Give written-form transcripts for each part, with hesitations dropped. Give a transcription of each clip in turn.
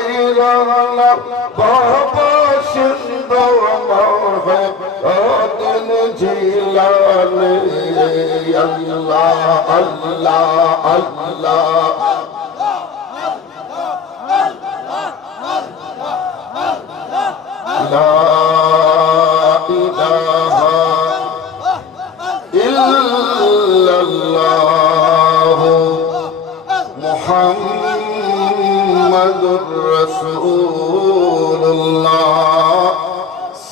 কইরানা বাবা সিন্ধু মোহে দিন জিলানে আল্লাহ আল্লাহ আল্লাহ লা ইলাহা ইল্লাল্লাহ মুহাম্মাদুর রাসূলুল্লাহ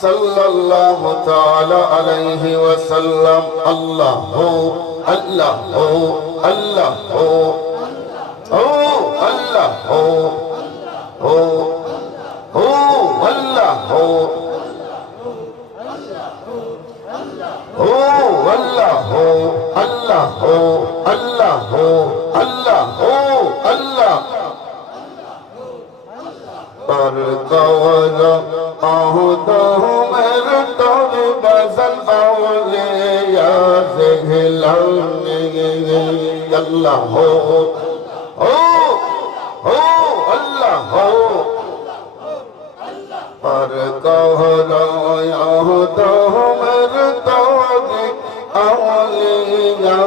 সাল্লাল্লাহু তাআলা আলাইহি ওয়াসাল্লাম আল্লাহু আল্লাহু আল্লাহু ও আল্লাহু ও ও আল্লাহু ও আল্লাহু আল্লাহু আল্লাহু আল্লাহু আল্লাহ पर कवर आहदो मेरे तोर बजल औले या ज़िलाने अल्लाह हो अल्लाह हो पर कवर आहदो मेरे तोर औले या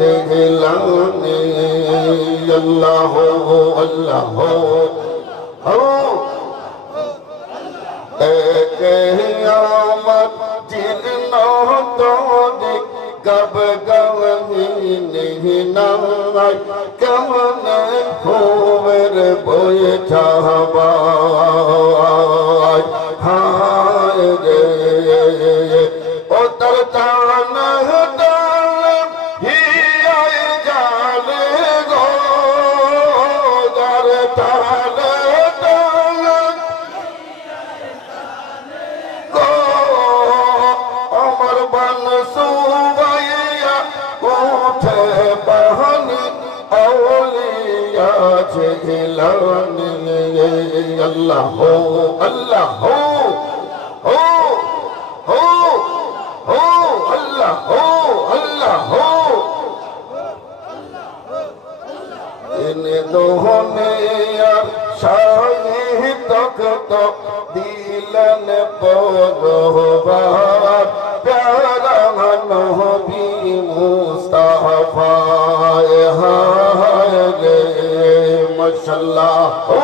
ज़िलाने अल्लाह हो क़यामत जिन्नो तो कब गवही नहीं नाय कवन होवर बोय चाहबाय हाय रे ओ तरतान डाल ही आए जाले गो दरतान अल्लाह हो अल्लाह हो अल्लाह हो अल्लाह हो इन दोने शाही तक तो दिलन पोरोबा प्यारा नबी मुस्तफा हाय रे माशाअल्लाह हो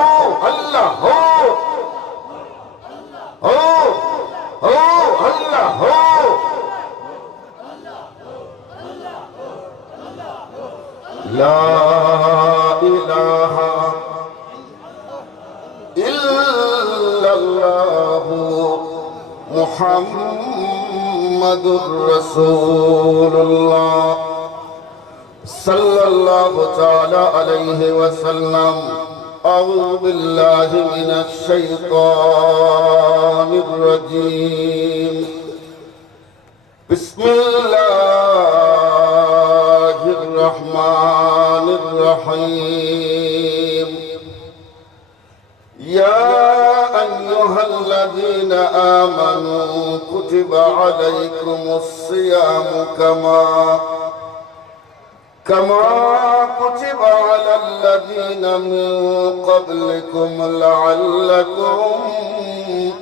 अल्लाह हो अल्लाह हो ला इलाहा इल्लल्लाह मुहम्मदुर रसूलुल्लाह सल्लल्लाहु तआला अलैहि वसल्लम अऊज़ु बिल्लाहि मिनश शैतानिर रजीम बिस्मिल्लाहिर रहमानिर रहीम या अय्युहल्लज़ीना आमनू कुतिबा अलैकुमुस सियामु कमा कुतिब अलल्लज़ीन मिन क़ब्लिकुम लअल्लकुम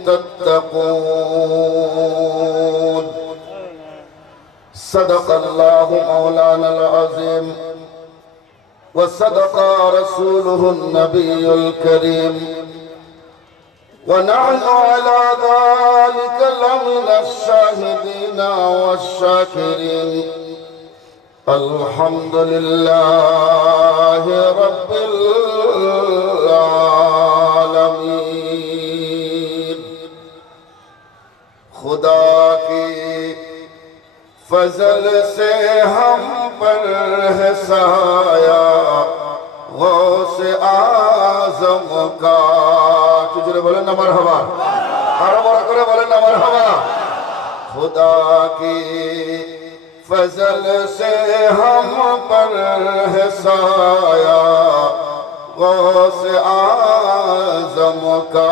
तत्तक़ून सदक़ल्लाहु मौलानल अज़ीम व सदक़ रसूलुहुन नबियुल करीम व नहनु अला ज़ालिका लमिनश शाहिदीन वश्शाकिरीन अल्हम्दुलिल्लाह रब्बिल आलमीन खुदा की फजल से हम पर है साया गौसे आज़म का तुझे बोले ना मरहबा और बड़ा करे बोले ना मरहबा खुदा की फजल से हम पर है साया गौसे आज़म का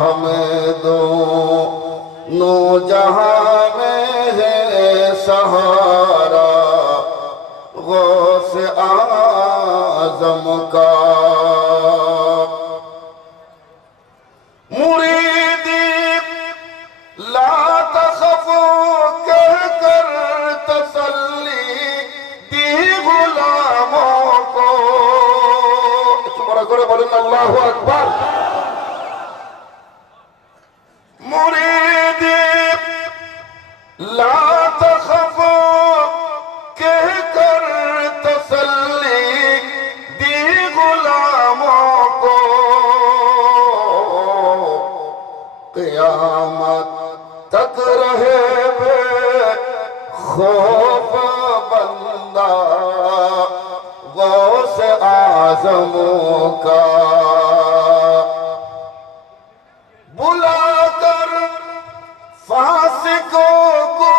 हमें दो नो जहां में है सहारा गौसे आज़म का করে বলেন আল্লাহু আকবার। মুরিদি লা তখফু कहकर तसल्ली दी गुलामों को क़यामत तक रहे खौफ बंदा गौस आज़मों का बुलाकर फासिकों को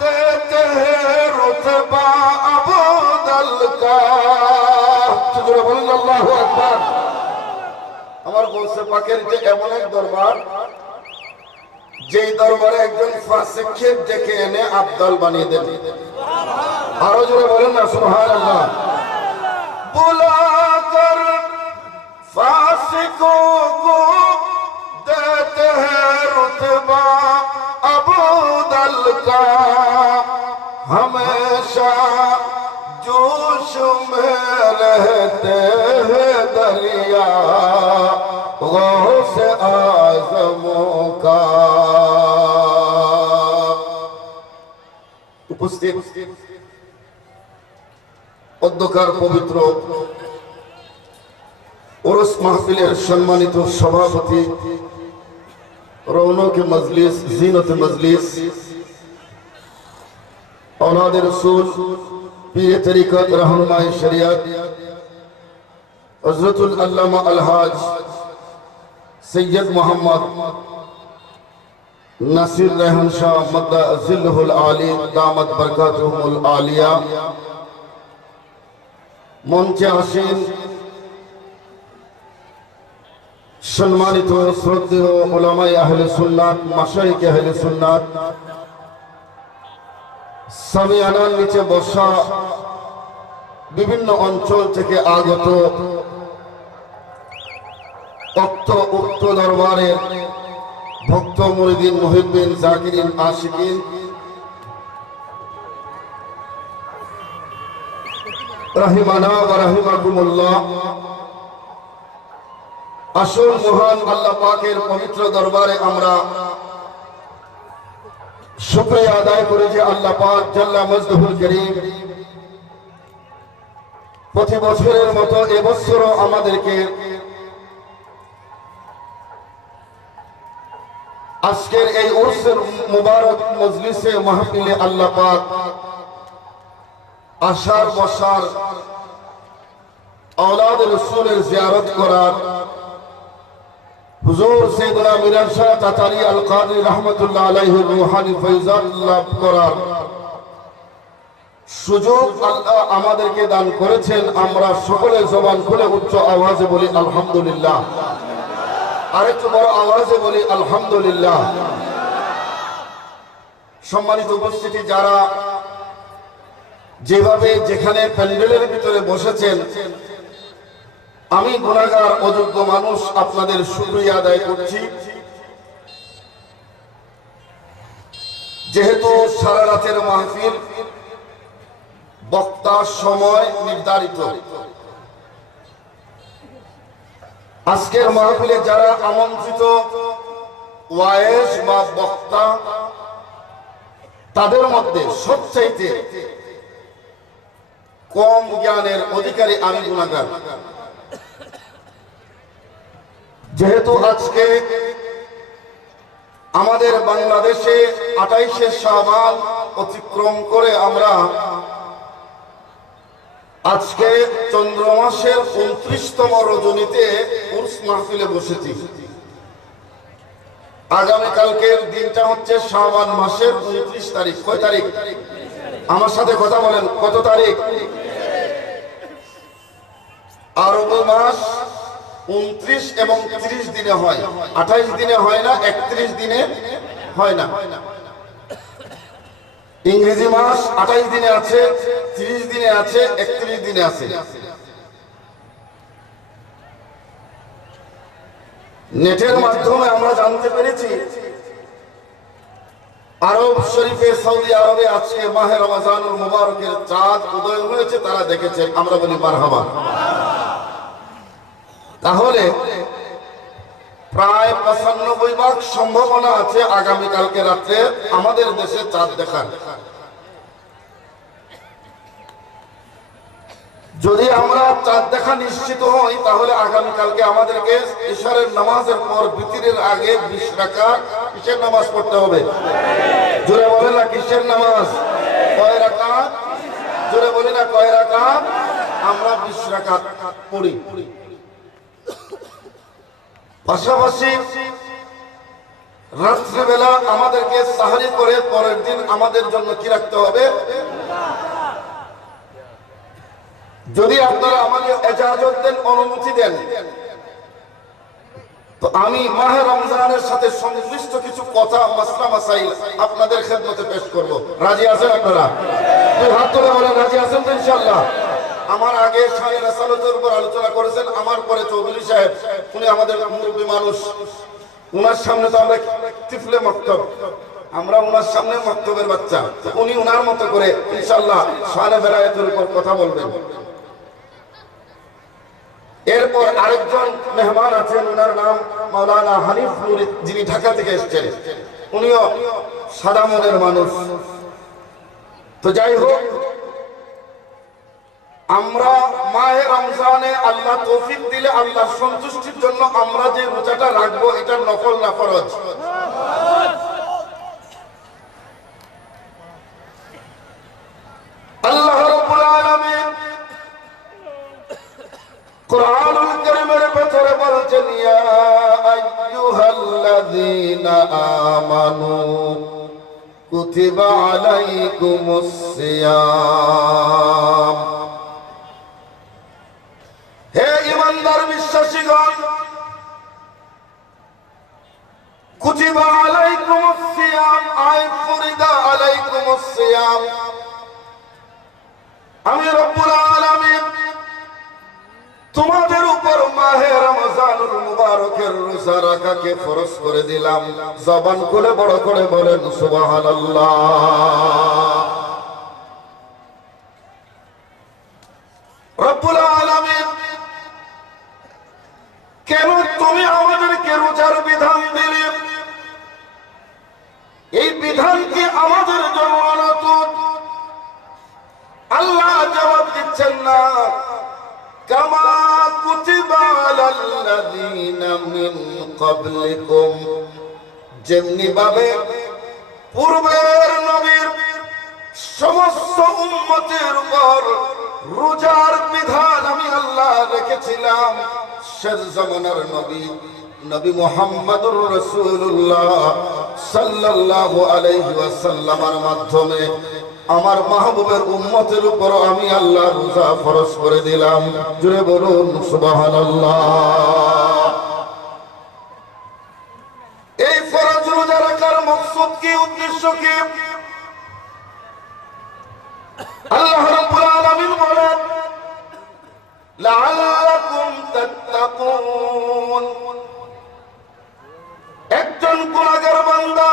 देते हैं रुतबा अबूदल का। চুজুরে বলুন আল্লাহু আকবার। আমার গৌসে পাকের যে এমন এক দরবার, যেই দরবারে একজন ফাসিককে ডেকে এনে আব্দাল বানিয়ে দেন। আরো জোরে বলেন না সুবহানাল্লাহ। বুলাকর ফাসিকো কো দেতে हैं रुतबा अबूदल का हमेशा जोश में रहते हैं दरिया गौस आज़मों का। উপস্থিত অধ্যকার পবিত্র ওরস মাহফিলের সম্মানিত সভাপতি, রৌনক মজলিস, জিনত মজলিস, औलाद रसूल, पीर तरीक़त, रहनुमाए शरीयत, हज़रतुल अल्लामा अलहाज सैयद मोहम्मद नासिर रहमान शाह मद्दा ज़िल्लुहुल आली दामत बरकातुहुल आलिया, मंचे आसीन सम्मानित श्रद्धेय उलामाए अहले सुन्नात, माशाइख अहले सुन्नात, সামিয়ানার নিচে বসা বিভিন্ন অঞ্চল থেকে আগত তক্ত উক্ত দরবারের ভক্ত মুরিদিন, মুহিব্বিন, জাকিরিন, আশিকিন, রাহিমানা ওয়া রাহিমাকুমুল্লাহ। আসল মহান আল্লাহ পাকের পবিত্র দরবারে আমরা শুকরিয়া আদায় করে যে আল্লাহ পাক জাল্লা মজদুহুল করিম প্রতি বছরের মতো এবছরও আমাদেরকে আজকের এই উরসের মুবারক মজলিসে মাহফিলে আল্লাহ পাক আশার বসার, औलाद रसूलेर जियारत করার, হুজুর সৈয়দনা মিরান শাহ তাতারি আল কাদরি রহমাতুল্লাহ আলাইহি রূহানি ফয়জাত লাভ করার সুযোগ আল্লাহ আমাদেরকে দান করেছেন। আমরা সকলে জবান খুলে উচ্চ আওয়াজে বলি আলহামদুলিল্লাহ। আরেকটু বড় আওয়াজে বলি আলহামদুলিল্লাহ। সম্মানিত উপস্থিতি, যারা যেভাবে যেখানে প্যান্ডেলের ভিতরে বসেছেন, আমি গুনাহগার অযোগ্য মানুষ আপনাদের শুকরিয়া আদায় করছি। যেহেতু সারা রাতের মাহফিল, বক্তার সময় নির্ধারিত, আজকের মাহফিলে যারা আমন্ত্রিত ওয়াইজ বা বক্তা, তাদের মধ্যে সবচাইতে কম জ্ঞানের অধিকারী আমি গুনাহগার। যেহেতু আজকে আমাদের বাংলাদেশে 28শে শাবান অতিক্রম করে আমরা আজকে চন্দ্র মাসের 29তম রজনীতে উরস মাহফিলে বসেছি। আগামীকালকের দিনটা হচ্ছে শাবান মাসের 29 তারিখ। কয় তারিখ? আমার সাথে কথা বলেন, কত তারিখ? আরবি মাস 29 এবং 30 দিনে হয়, 28 দিনে হয় না, 31 দিনে হয় না। ইংরেজি মাস 28 দিনে আছে, 30 দিনে আছে, 31 দিনে আছে। নেটের মাধ্যমে আমরা জানতে পেরেছি আরব শরীফে, সৌদি আরবে আজকে মাহে রমজানুল মুবারকের চাঁদ উদয় হয়েছে, তারা দেখেছে। আমরা বলি মারহাবা। তাহলে প্রায় 95% সম্ভাবনা আছে আগামীকালকে রাত্রে আমাদের দেশে চাঁদ দেখার। যদি আমরা চাঁদ দেখা নিশ্চিত হই তাহলে আগামীকালকে আমাদেরকে ইশারের নামাজের পর বিতিরের আগে 20 রাকাত কিসের নামাজ পড়তে হবে? জোরে বলে না কিসের নামাজ? কয় রাকাত? জোরে বলি না কয় রাকাত? আমরা 20 রাকাত পড়ি। পাশাপাশি রাত্রিবেলা আমাদেরকে সাহারি করে পরের দিন আমাদের জন্য কি রাখতে হবে? যদি আপনারা আমাকে এজাজত দেন, অনুমতি দেন, তো আমি মাহে রমজানের সাথে সংশ্লিষ্ট কিছু কথা মাসলা মাসাইল আপনাদের খেদমতে পেশ করব। রাজি আছেন আপনারা? দুই হাত তুলে বলেন রাজি আছেন তো ইনশাআল্লাহ। আমার আগে শাহে রাসালাতের উপর আলোচনা করেছেন, আমার পরে চৌধুরী সাহেব, উনি আমাদের মুরব্বী মানুষ, উনার সামনে তো আমরা তিফলে মক্তব, আমরা উনার সামনে মক্তবের বাচ্চা, উনি উনার মতো করে ইনশাআল্লাহ শাহে বেলায়েতের উপর কথা বলবেন। এরপর আরেকজন মেহমান আছেন, ওনার নাম মাওলানা হানিফ নুরি, যিনি ঢাকা থেকে এসেছেন, উনিও সাদা মনের মানুষ। তো যাই হোক, আমরা মাহে রমজানে আল্লাহ তৌফিক দিলে আল্লাহর সন্তুষ্টির জন্য আমরা যে রোজাটা রাখবো এটা নফল না ফরজ? আল্লাহ রাব্বুল আলামিন কুরআনুল কারীমের ভিতরে বলেছেন, ইয়া আইয়ুহাল্লাযীনা আমানু কুতিবা আলাইকুমুস সিয়াম, হে ঈমানদার বিশ্বাসীগণ, কুতিবা আলাইকুমুস সিয়াম আই ফুরিদা আলাইকুমুস সিয়াম, আমি রব্বুল আলামিন তোমাদের উপর মাহে রমজানুল মুবারকের রোজা রাখাকে ফরজ করে দিলাম। জবান খুলে বড় করে বলেন সুবহানাল্লাহ। রব্বুল আলামিন কেন তুমি আমাদেরকে রোজার বিধান দিলে? এই বিধান কি আমাদের জন্য নতুন? আল্লাহ জবাব দিচ্ছেন না, কামা কুতিবা আলাল্লাযীনা মিন ক্বাবলিকুম, যেমনি ভাবে পূর্বের নবীর সমস্ত উম্মতের উপর রোজার বিধান আমি আল্লাহ রেখেছিলাম। শেষ জামানার নবী নবী মুহাম্মদুর রাসূলুল্লাহ সাল্লাল্লাহু আলাইহি ওয়াসাল্লামের মাধ্যমে আমার মাহবুবের উম্মতের উপর আমি আল্লাহ রোজা ফরজ করে দিলাম। জোরে বলুন সুবহানাল্লাহ। এই ফরজ রোজা রাখার মকসদ কি, উদ্দেশ্য কি? আল্লাহ রাব্বুল আলামিন বলেন, লাআল্লাকুম তাত্তাকুন। একজন গুনাহগার বান্দা,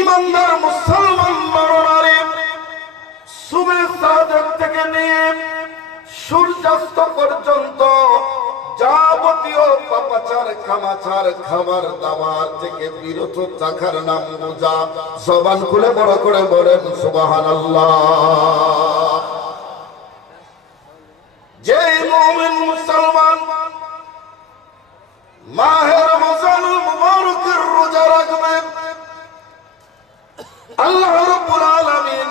ঈমানদার মুসলমান নরনারী সুবে সাদেক থেকে নিয়ে সূর্যাস্ত পর্যন্ত যাবতীয় পাপাচার খামাচার খাবার দাবার থেকে বিরত থাকার নাম রোজা। জবান খুলে বড় করে বলেন সুবহানাল্লাহ। যে মুমিন মুসলমান মাহে রমজানুল মুবারকের রোজা রাখবেন, আল্লাহ রাব্বুল আলামিন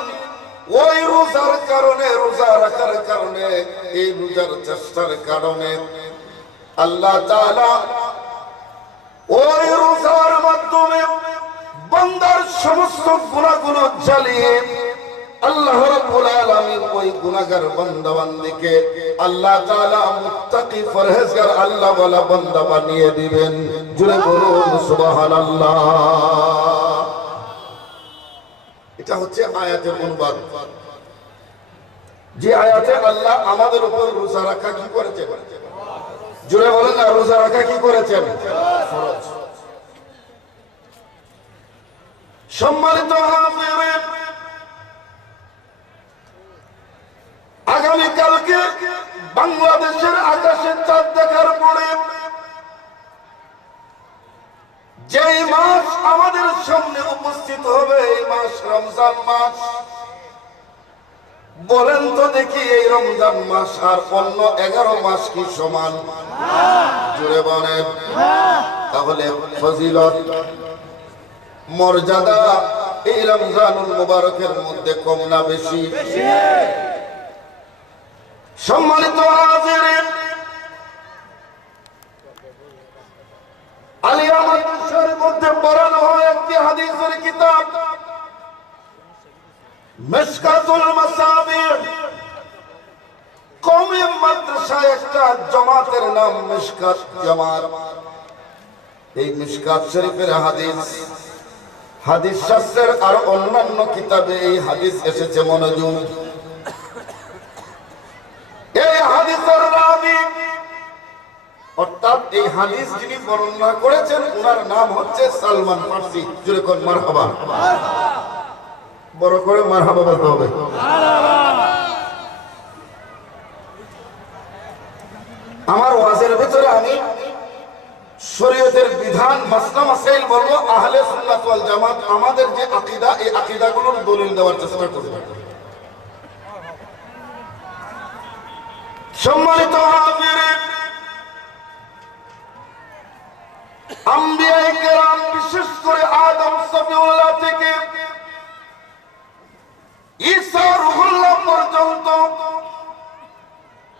ওই রোজার কারণে, রোজা রাখার কারণে, এই রোজার চেষ্টার কারণে আল্লাহ তাআলা ওই রোজার মাধ্যমে বান্দার সমস্ত গুনাহগুলো জ্বালিয়ে আল্লাহ রাব্বুল আলামিন ওই গুনাহগার বান্দা বান্দীকে আল্লাহ তাআলা মুত্তাকি পরহেজগার আল্লাহ ওয়ালা বান্দা বানিয়ে দিবেন। জোরে বলুন সুবহানাল্লাহ। এটা হচ্ছে আয়াতের অনুবাদ, যে আয়াতে আল্লাহ আমাদের উপর রোজা রাখা কি করেছেন? জোরে বলেন না, রোজা রাখা কি করেছেন? ফরজ। সম্মানিত হাজিরিন, আগামীকালকে বাংলাদেশের আকাশের চাঁদ দেখার পরে যেই মাস আমাদের সামনে উপস্থিত হবে এই মাস রমজান মাস। বলেন তো দেখি এই রমজান মাস আর অন্য 11 মাস কি সমান? জুড়ে বলেন। তাহলে ফজিলত মর্যাদা এই রমজানুল মুবারকের মধ্যে কম না বেশি? সম্মানিত হাজিরিন, আলিয়া মাদ্রাসার মধ্যে পড়ানো হয় একটি হাদিসের কিতাব মিশকাতুল মাসাবিহ। কওমি মাদ্রাসায় একটা জামাতের নাম মিশকাত জামাত। এই মিশকাত শরীফের হাদিস শাস্ত্রের আর অন্যান্য কিতাবে এই হাদিস এসেছে। মনোযোগ, এই হাদিসের রাবী অর্থাৎ এই হাদিস যিনি বর্ণনা করেছেন ওনার নাম হচ্ছে সালমান ফারসি। জোরে কোন মারহাবা, বড় করে মারহাবা বলতে হবে। আমার ওয়াজের ভিতরে আমি শরীয়তের বিধান মাসলা মাসাইল বলবো, আহলে সুন্নাত ওয়াল জামাত আমাদের যে আকীদা এই আকীদাগুলোর দলিল দেওয়ার চেষ্টা করব। সম্মানিত হাজিরিন, আম্বিয়ায়ে কেরাম বিশেষ করে আদম সফিউল্লাহ থেকে ঈসা রূহুল্লাহ পর্যন্ত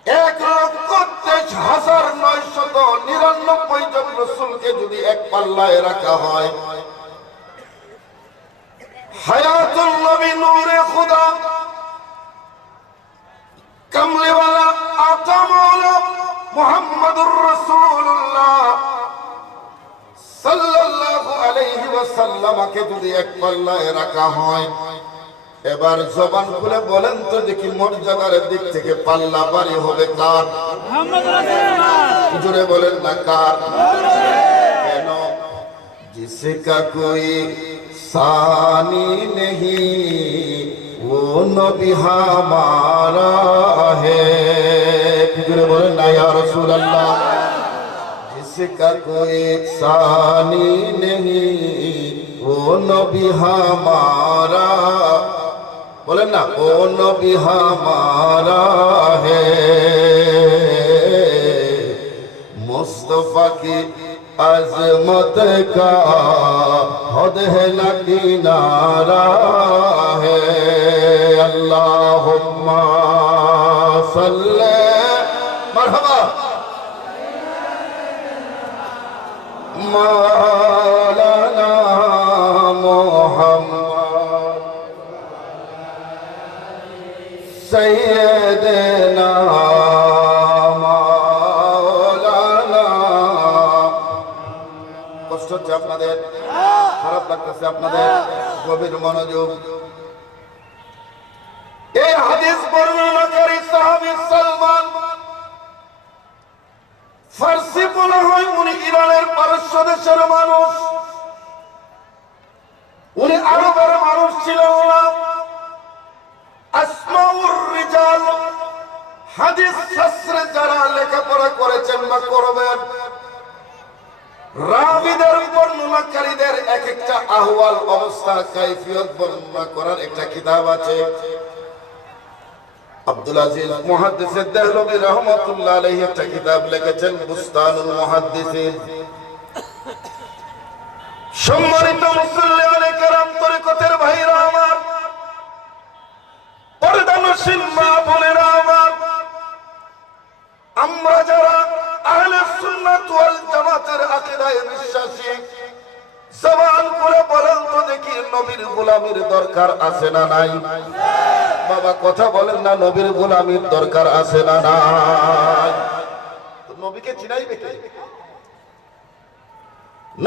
1,23,999 জন রাসূলকে যদি এক পাল্লায় রাখা হয়, হায়াতুল নবী নূরে খুদা কামলিওয়ালা আকামওয়ালা মুহাম্মাদুর রাসূলুল্লাহ সাল্লাল্লাহু আলাইহি ওয়াসাল্লামকে যদি এক পাল্লায় রাখা হয়, এবার জবান খুলে বলেন তো দেখি মর্যাদার দিক থেকে পাল্লা ভারী হবে কার? জোরে বলেন না কার? কেন? जिसका कोई सानी नहीं वो नबी हमारा है। जोरे बोलें ना या रसूल अल्लाह। जिसका कोई सानी नहीं वो नबी हमारा, बोलें ना, वो नबी हमारा है। मुस्तफा की अजमत का हद है न किनारा है। अल्लाहुम्मा सल्ले मरहबा मौलाना मुहम्मद सैयदना मौलाना। কষ্ট হচ্ছে আপনাদের, খারাপ লাগতেছে আপনাদের, গভীর মনোযোগ। এই হাদিস বর্ণনাকারী সাহাবী সালমান ফারসি বলা হয়, উনি ইরানের পারস্য দেশের মানুষ, উনি আরবের মানুষ ছিলেন না। আসমাউর রিজাল, হাদিস শাস্ত্রে যারা লেখাপড়া করেছেন বা করবেন, রাবীদের বর্ণনাকারীদের এক একটা আহওয়াল অবস্থা কাইফিয়ত বর্ণনা করার একটা কিতাব আছে। আব্দুল আজিজ মুহাদ্দিস দেহলভী রাহমাতুল্লাহ আলাইহি একটা কিতাব লিখেছেন বুস্তানুল মুহাদ্দিসিন। সম্মানিত মুসল্লিয়ানে কেরাম, তরিকতের ভাইরা আমার, পর্দানশীল মা বোনেরা আমার, আমরা যারা আহলে সুন্নাত ওয়াল জামাতের আকীদায় বিশ্বাসী, জবান করে বলেন তো দেখি নবীর গোলামির দরকার আছে না নাই? বাবা কথা বলেন না, নবীর গোলামির দরকার আছে না নাই? নবীকে চিনাইবে কে?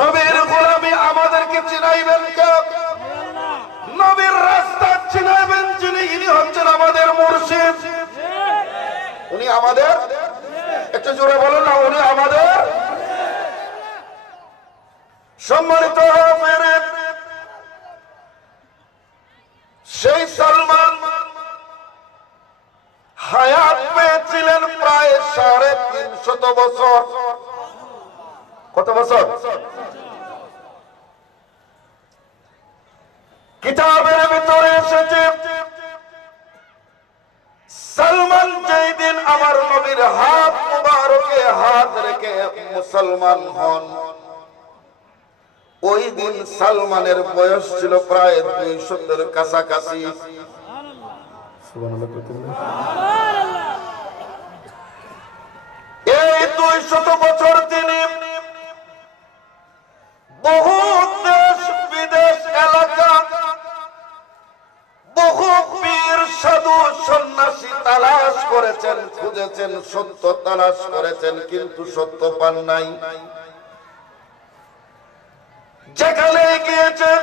নবীর গোলামি আমাদেরকে চিনাইবেন কে? নবীর রাস্তা চিনাইবেন যিনি, ইনি হচ্ছেন আমাদের মুর্শিদ। উনি আমাদের, একটু জোরে বলেন না, উনি আমাদের। সম্মানিত হাজিরিন, সেই সালমান হায়াত পেয়েছিলেন প্রায় বছর। কত বছর? কিতাবের ভিতরে এসেছে সালমান যেই দিন আমার নবীর হাত মুবারকে হাত রেখে মুসলমান হন, ওই দিন সালমানের বয়স ছিল প্রায় 200 কাছাকাছি। এই 200 বছর তিনি বহু দেশ বিদেশ এলাকা, বহু পীর সাধু সন্ন্যাসী তালাশ করেছেন, খুঁজেছেন, সত্য তালাশ করেছেন, কিন্তু সত্য পান নাই। যেখানে গিয়েছেন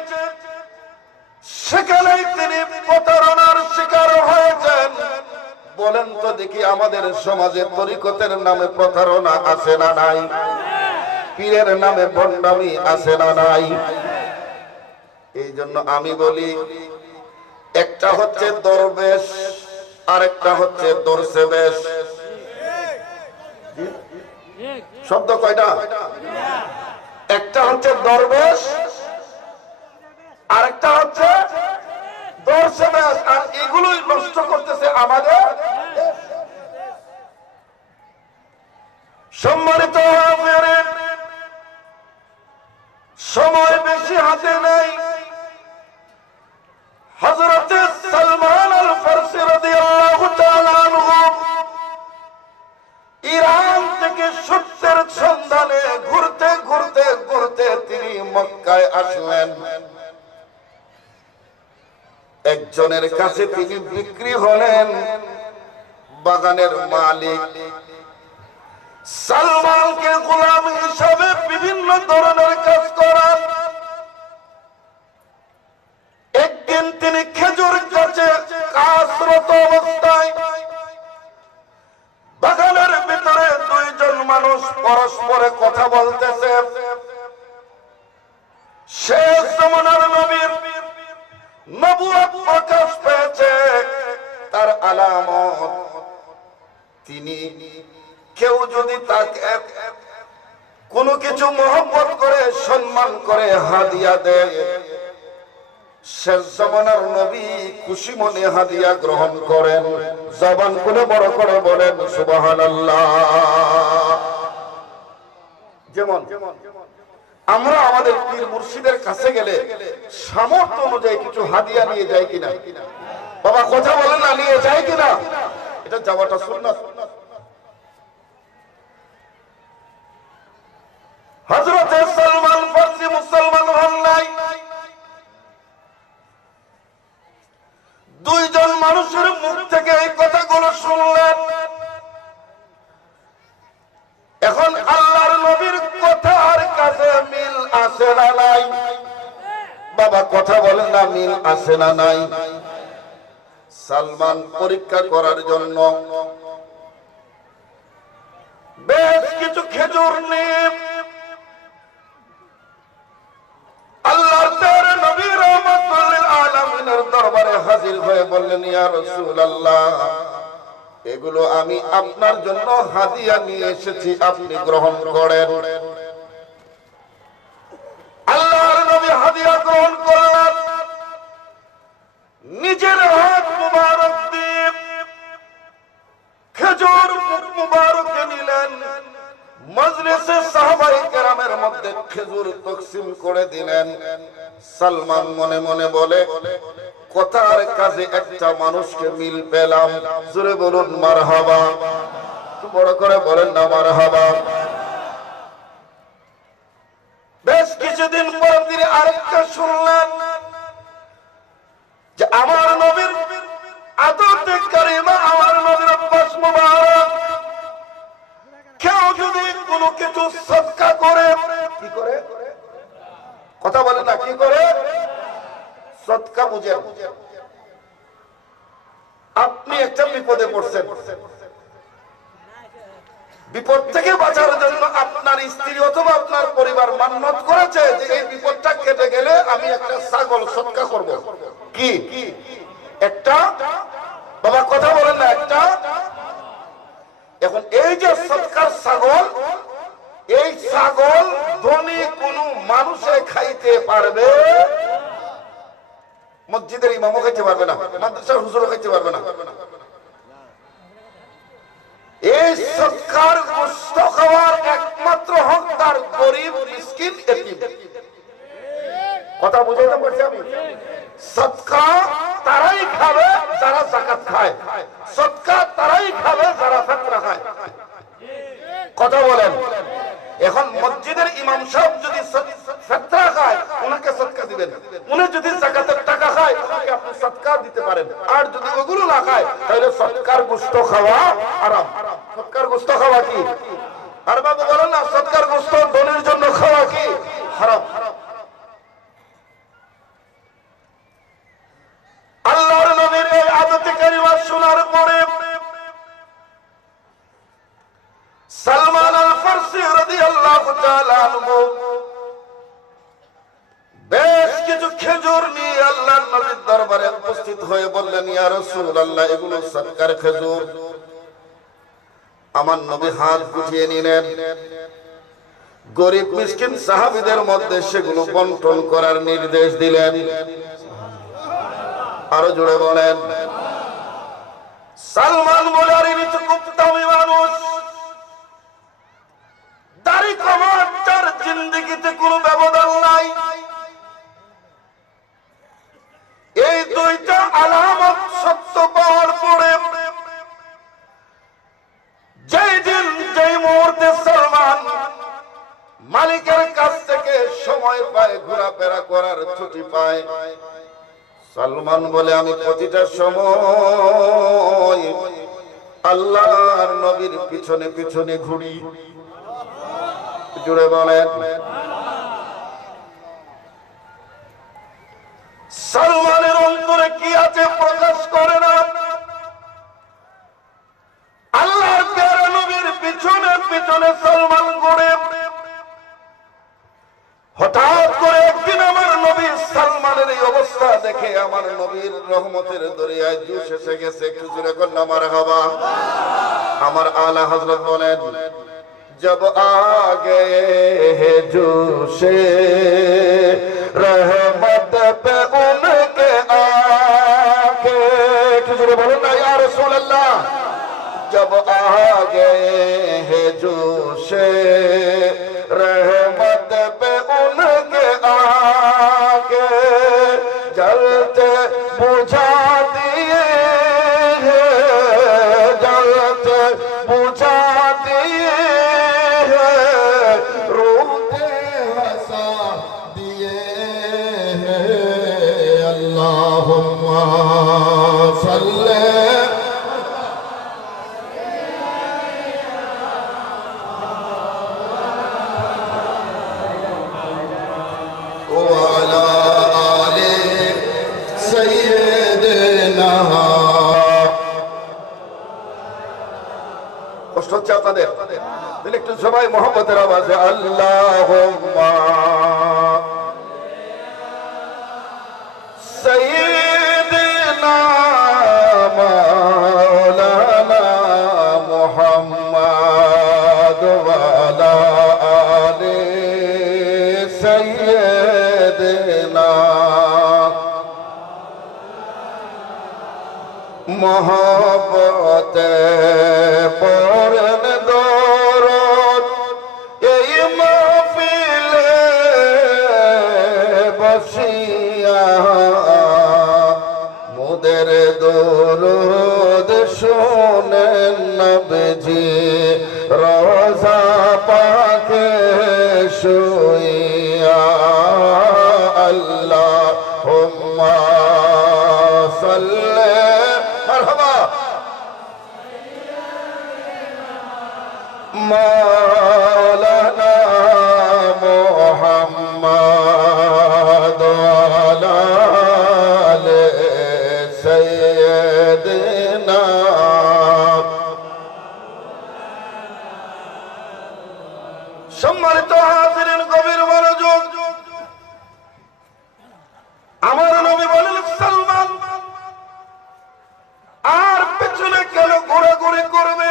সেখানেই তিনি প্রতারণার শিকার হয়েছেন। বলেন তো দেখি, আমাদের সমাজে তরিকতের নামে প্রতারণা আছে না নাই? পীরের নামে ভণ্ডামি আছে না নাই? এই জন্য আমি বলি, একটা হচ্ছে দরবেশ, আরেকটা হচ্ছে দরসেবেশ। শব্দ কয়টা? একটা হচ্ছে দরবেশ, আরেকটা হচ্ছে দরসেবেশ। আর এগুলোই নষ্ট করতেছে আমাদের। সম্মানিত হাজিরিন, সময় বেশি হাতে নেই। হযরত সালমান আল ফারসি রাদিয়াল্লাহু তাআলা আনহু ইরান থেকে সত্যের সন্ধানে ঘুরতে ঘুরতে ঘুরতে তিনি মক্কায় আসলেন। একজনের কাছে তিনি বিক্রি হলেন, বাগানের মালিক। সালমানকে গোলাম হিসাবে বিভিন্ন ধরনের কাজ করান। একদিন তিনি খেজুর গাছে কাজরত অবস্থায় বাগানের ভিতরে দুইজন মানুষ পরস্পরে কথা বলতেছে। শেষ জামানার নবীর নবুয়ত প্রকাশ পেয়েছে, তার আলামত। তিনি কেউ যদি তাকে কোনো কিছু মহব্বত করে, সম্মান করে, হাদিয়া দেয়, শেষ জামানার নবী খুশি মনে হাদিয়া গ্রহণ করেন। জবান খুলে বড় করে বলেন সুবহানাল্লাহ। যেমন আমরা আমাদের পীর মুর্শিদের কাছে গেলে সামর্থ্য অনুযায়ী কিছু হাদিয়া নিয়ে যাই কিনা? বাবা কথা বলেন না, নিয়ে যাই কিনা? এটা যাওয়াটা সুন্নাত। হযরত সালমান ফারসি মুসলমান হন নাই। দুইজন মানুষের মুখ থেকে এই কথাগুলো শুনলেন। এখন আল্লাহর নবীর কথার কাছে মিল আছে না নাই? বাবা কথা বলেন না, মিল আছে না নাই? সালমান পরীক্ষা করার জন্য বেশ কিছু খেজুর নিয়ে আল্লাহর প্রিয় নবী রাহমাতুল লিল আলামিনের দরবারে হাজির হয়ে বললেন, ইয়া রাসূলুল্লাহ, এগুলো আমি আপনার জন্য হাদিয়া নিয়ে এসেছি, আপনি গ্রহণ করেন। আল্লাহর নবী হাদিয়া গ্রহণ করলেন। নিজের হাত মুবারক দিয়ে খেজুর মুবারকে নিলেন। মজলিসে সাহাবায়ে কেরামের মধ্যে খেজুর তকসিম করে দিলেন। সালমান মনে মনে বলে, কথার কাজে একটা মানুষকে মিল পেলাম। জোরে বলুন মারহাবা। বড় করে বলেন না মারহাবা। বেশ কিছুদিন পর তিনি আরেকটা শুনলেন যে আমার নবীর আদতে কারিমা, আমার নবীর অভ্যাস মুবারক, কেউ যদি কোনো কিছু সদকা করে, কি করে? কথা বলে না, কি করে? সদকা বুঝেন। আপনি একটা বিপদে পড়ছেন, বিপদ থেকে বাঁচার জন্য আপনার স্ত্রী অথবা আপনার পরিবার মান্যত করেছে যে এই বিপদটা কেটে গেলে আমি একটা ছাগল সদকা করব। কি একটা? বাবা কথা বলেন না, একটা এখন এই যে সৎকার ছাগল, এই ছাগল ধনী কোন মানুষে খাইতে পারবে? মসজিদের ইমামও খাইতে পারবে না, মাদ্রাসার হুজুরও খাইতে পারবে না। এই সৎকার গোশত খাওয়ার একমাত্র হকদার গরিব, মিসকিন, এতিম। কথা বুঝাইতে পারছি আমি? সদকা তারাই খাবে যারা যাকাত খায়, সদকা তারাই খাবে যারা ফিতরা খায়। কথা বলেন। এখন মসজিদের ইমাম সাহেব যদি ফিতরা খায়, ওনাকে সদকা দিবেন। উনি যদি যাকাতের টাকা খায়, ওনাকে আপনি সদকা দিতে পারেন। আর যদি ওগুলো না খায়, তাহলে সদকার গোশত খাওয়া হারাম। সদকার গোশত খাওয়া কি? আর বাবা বলেন না, সদকার গোশত ধনীর জন্য খাওয়া কি হারাম? আল্লাহর নবীর এই আয়াতে কারিমা শোনার পরে সালমান আল ফারসি রাদিয়াল্লাহু তাআলা আনহু বেশ কিছু খেজুর নিয়ে আল্লাহর নবীর দরবারে উপস্থিত হয়ে বললেন, ইয়া রাসূলুল্লাহ, এগুলো সদকার খেজুর। আমার নবী হাত গুটিয়ে নিলেন, গরিব মিসকিন সাহাবীদের মধ্যে সেগুলো বন্টন করার নির্দেশ দিলেন। আরো জোরে বলেন। সালমান বলে, আরে নিচে খুব দামি মানুষ, দাড়ি কমার তার জিন্দেগিতে কোনো ব্যবধান নাই। এই দুইটা আলামত সত্য পাওয়ার পরে যেই দিন যেই মুহূর্তে সালমান মালিকের কাছ থেকে সময় পায়, ঘোরাফেরা করার ছুটি পায়, সালমান বলে, আমি প্রতিটা সময় আল্লাহর নবীর পিছনে পিছনে ঘুরি। জুড়ে বলেন। সালমানের অন্তরে কি আছে প্রকাশ করে না। আল্লাহর প্যারা নবীর পিছনে পিছনে সালমান ঘুরে। হঠাৎ করে একদিন আমার নবী সালমানের এই অবস্থা দেখে আমার নবীর রহমতের দরিয়ায় জুস এসে গেছে। একটু জোরে করুন মারহাবা। আমার আলা হযরত বলেন, जब आगे है जोशे रहमत पे उनके आके, बोलो ना या रसूल अल्लाह, जब आगे है जोशे रहमत पे उनके आके, जलते बुझा दिए जलते बुझा दिए কষ্ট হচ্ছে আপনাদের, তাহলে একটু সবাই মোহাম্মতের আওয়াজে আল্লাহুম্মা সাইয়্যিদিনা মাওলানা মুহাম্মদ ওয়া আলা আলি সাইয়্যিদিনা মোহব্বতে পড়েন দরদ এই মাহফিলে বসিয়া, মোদের দরদ শোনেন নবীজি রওজা পাকে শুইয়া। আল্লাহুম্মা সাল্লি মারহাবা মাওলানা মুহাম্মদ ওয়া আলি সাইয়্যিদিনা। সম্মানিত হাজিরিন, গভীর মনোযোগ। আমার নবী বলেন, সালমান আর পেছনে কেন ঘোরাঘুরি করবে?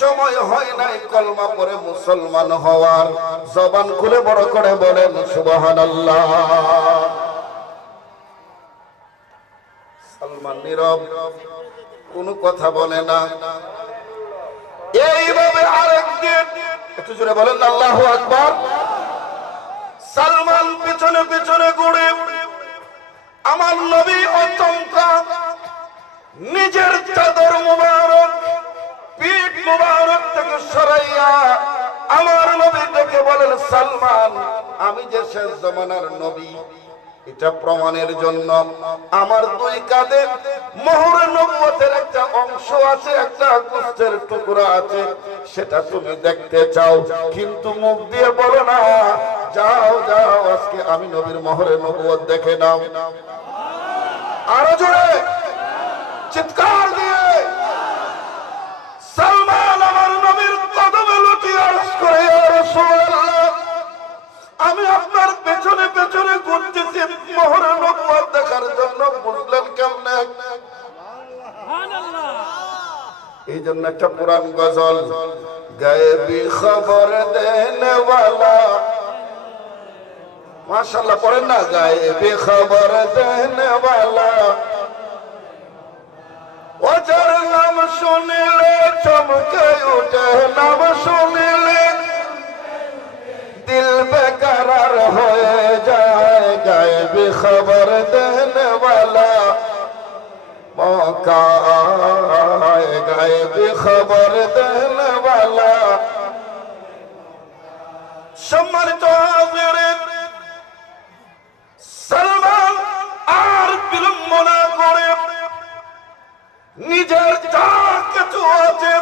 সময় হয় নাই কলমা পড়ে মুসলমান হওয়ার, জবান খুলে বড় করে বলেন সুবহানাল্লাহ। সালমান নীরব, কোনো কথা বলে না। এইভাবে আরেকদিন একটু জোরে বলেন আল্লাহু আকবার। সালমান পিছনে পিছনে ঘুরে আমার নবী আচমকা নিজের চাদর মুবারক পিঠ মুবারক থেকে সরাইয়া আমার নবী দেখে বলেন, সালমান, আমি যে শেষ জমানার নবী, এটা প্রমাণের জন্য আমার দুই কাঁধে মোহরে নবুয়তের একটা অংশ আছে, একটা গোশতের টুকরা আছে, সেটা তুমি দেখতে চাও, কিন্তু মুখ দিয়ে বলো না। যাও যাও, আজকে আমি নবীর মোহরে নবুয়ত দেখে নাও। আরো জোরে চিৎকার দিয়ে সালমান আমার নবীর কদমে লুটিয়ে আরজ করে, ইয়া রাসূলুল্লাহ, আমি আপনার পেছনে পেছনে ঘুরতেছি মোহরে নবুয়ত দেখার জন্য। বুঝলেন কেমনে? এই জন্য একটা পুরান গজল, গায়েবী খবর দেনে ওয়ালা, মাশাআল্লাহ পড়েন না, গায়েবী খবর দেনে ওয়ালা, ও যার নাম শুনিলে চমকে উঠে, নাম শুনিলে দিল বেকরার হয়ে যায়, গায়েবী খবর দেনে ওয়ালা মৌকা আয়ে, গায়েবী খবর দেনে ওয়ালা। সম্মানিত হাজিরিন, সালমান আর বিলম্ব না করে নিজের যা কিছু আছে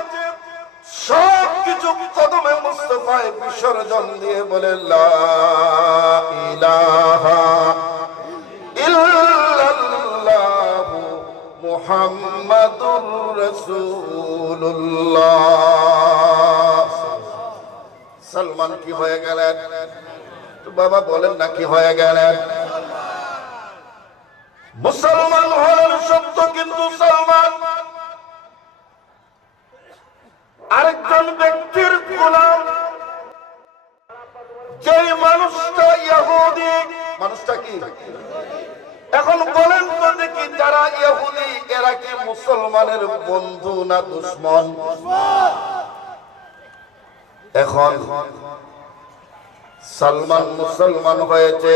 সব কিছু কদমে মুস্তাফায় বিসর্জন দিয়ে বলে, লা ইলাহা ইল্লাল্লাহ মুহাম্মাদুর রাসূলুল্লাহ। সালমান কি হয়ে গেলেন? তো বাবা বলেন না, কি হয়ে গেলেন? মুসলমান হলেন সত্য, কিন্তু সালমান আরেকজন ব্যক্তির গোলাম। যেই মানুষটা ইহুদি, মানুষটা কি? এখন বলেন তো দেখি, যারা ইহুদি এরা কি মুসলমানের বন্ধু না দুশমন? এখন সালমান মুসলমান হয়েছে,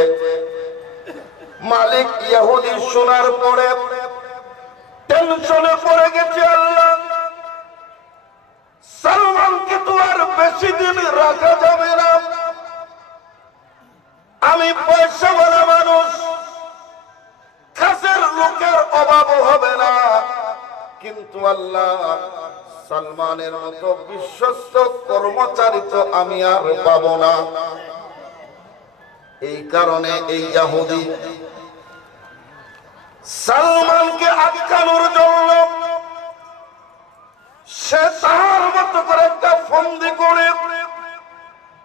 মালিক ইহুদি শোনার পরে টেনশনে পড়ে গেছে। আল্লাহ, সালমানকে তো আর বেশি দিন রাখা যাবে না, আমি পয়সাওয়ালা মানুষ, কাছের লোকের অভাব হবে না, কিন্তু আল্লাহ সালমানের মতো বিশ্বস্ত কর্মচারী তো আমি আর পাবো না। এই কারণে এই ইহুদি সালমানকে আটকানোর জন্য সে তার মতো করে একটা ফন্দি করে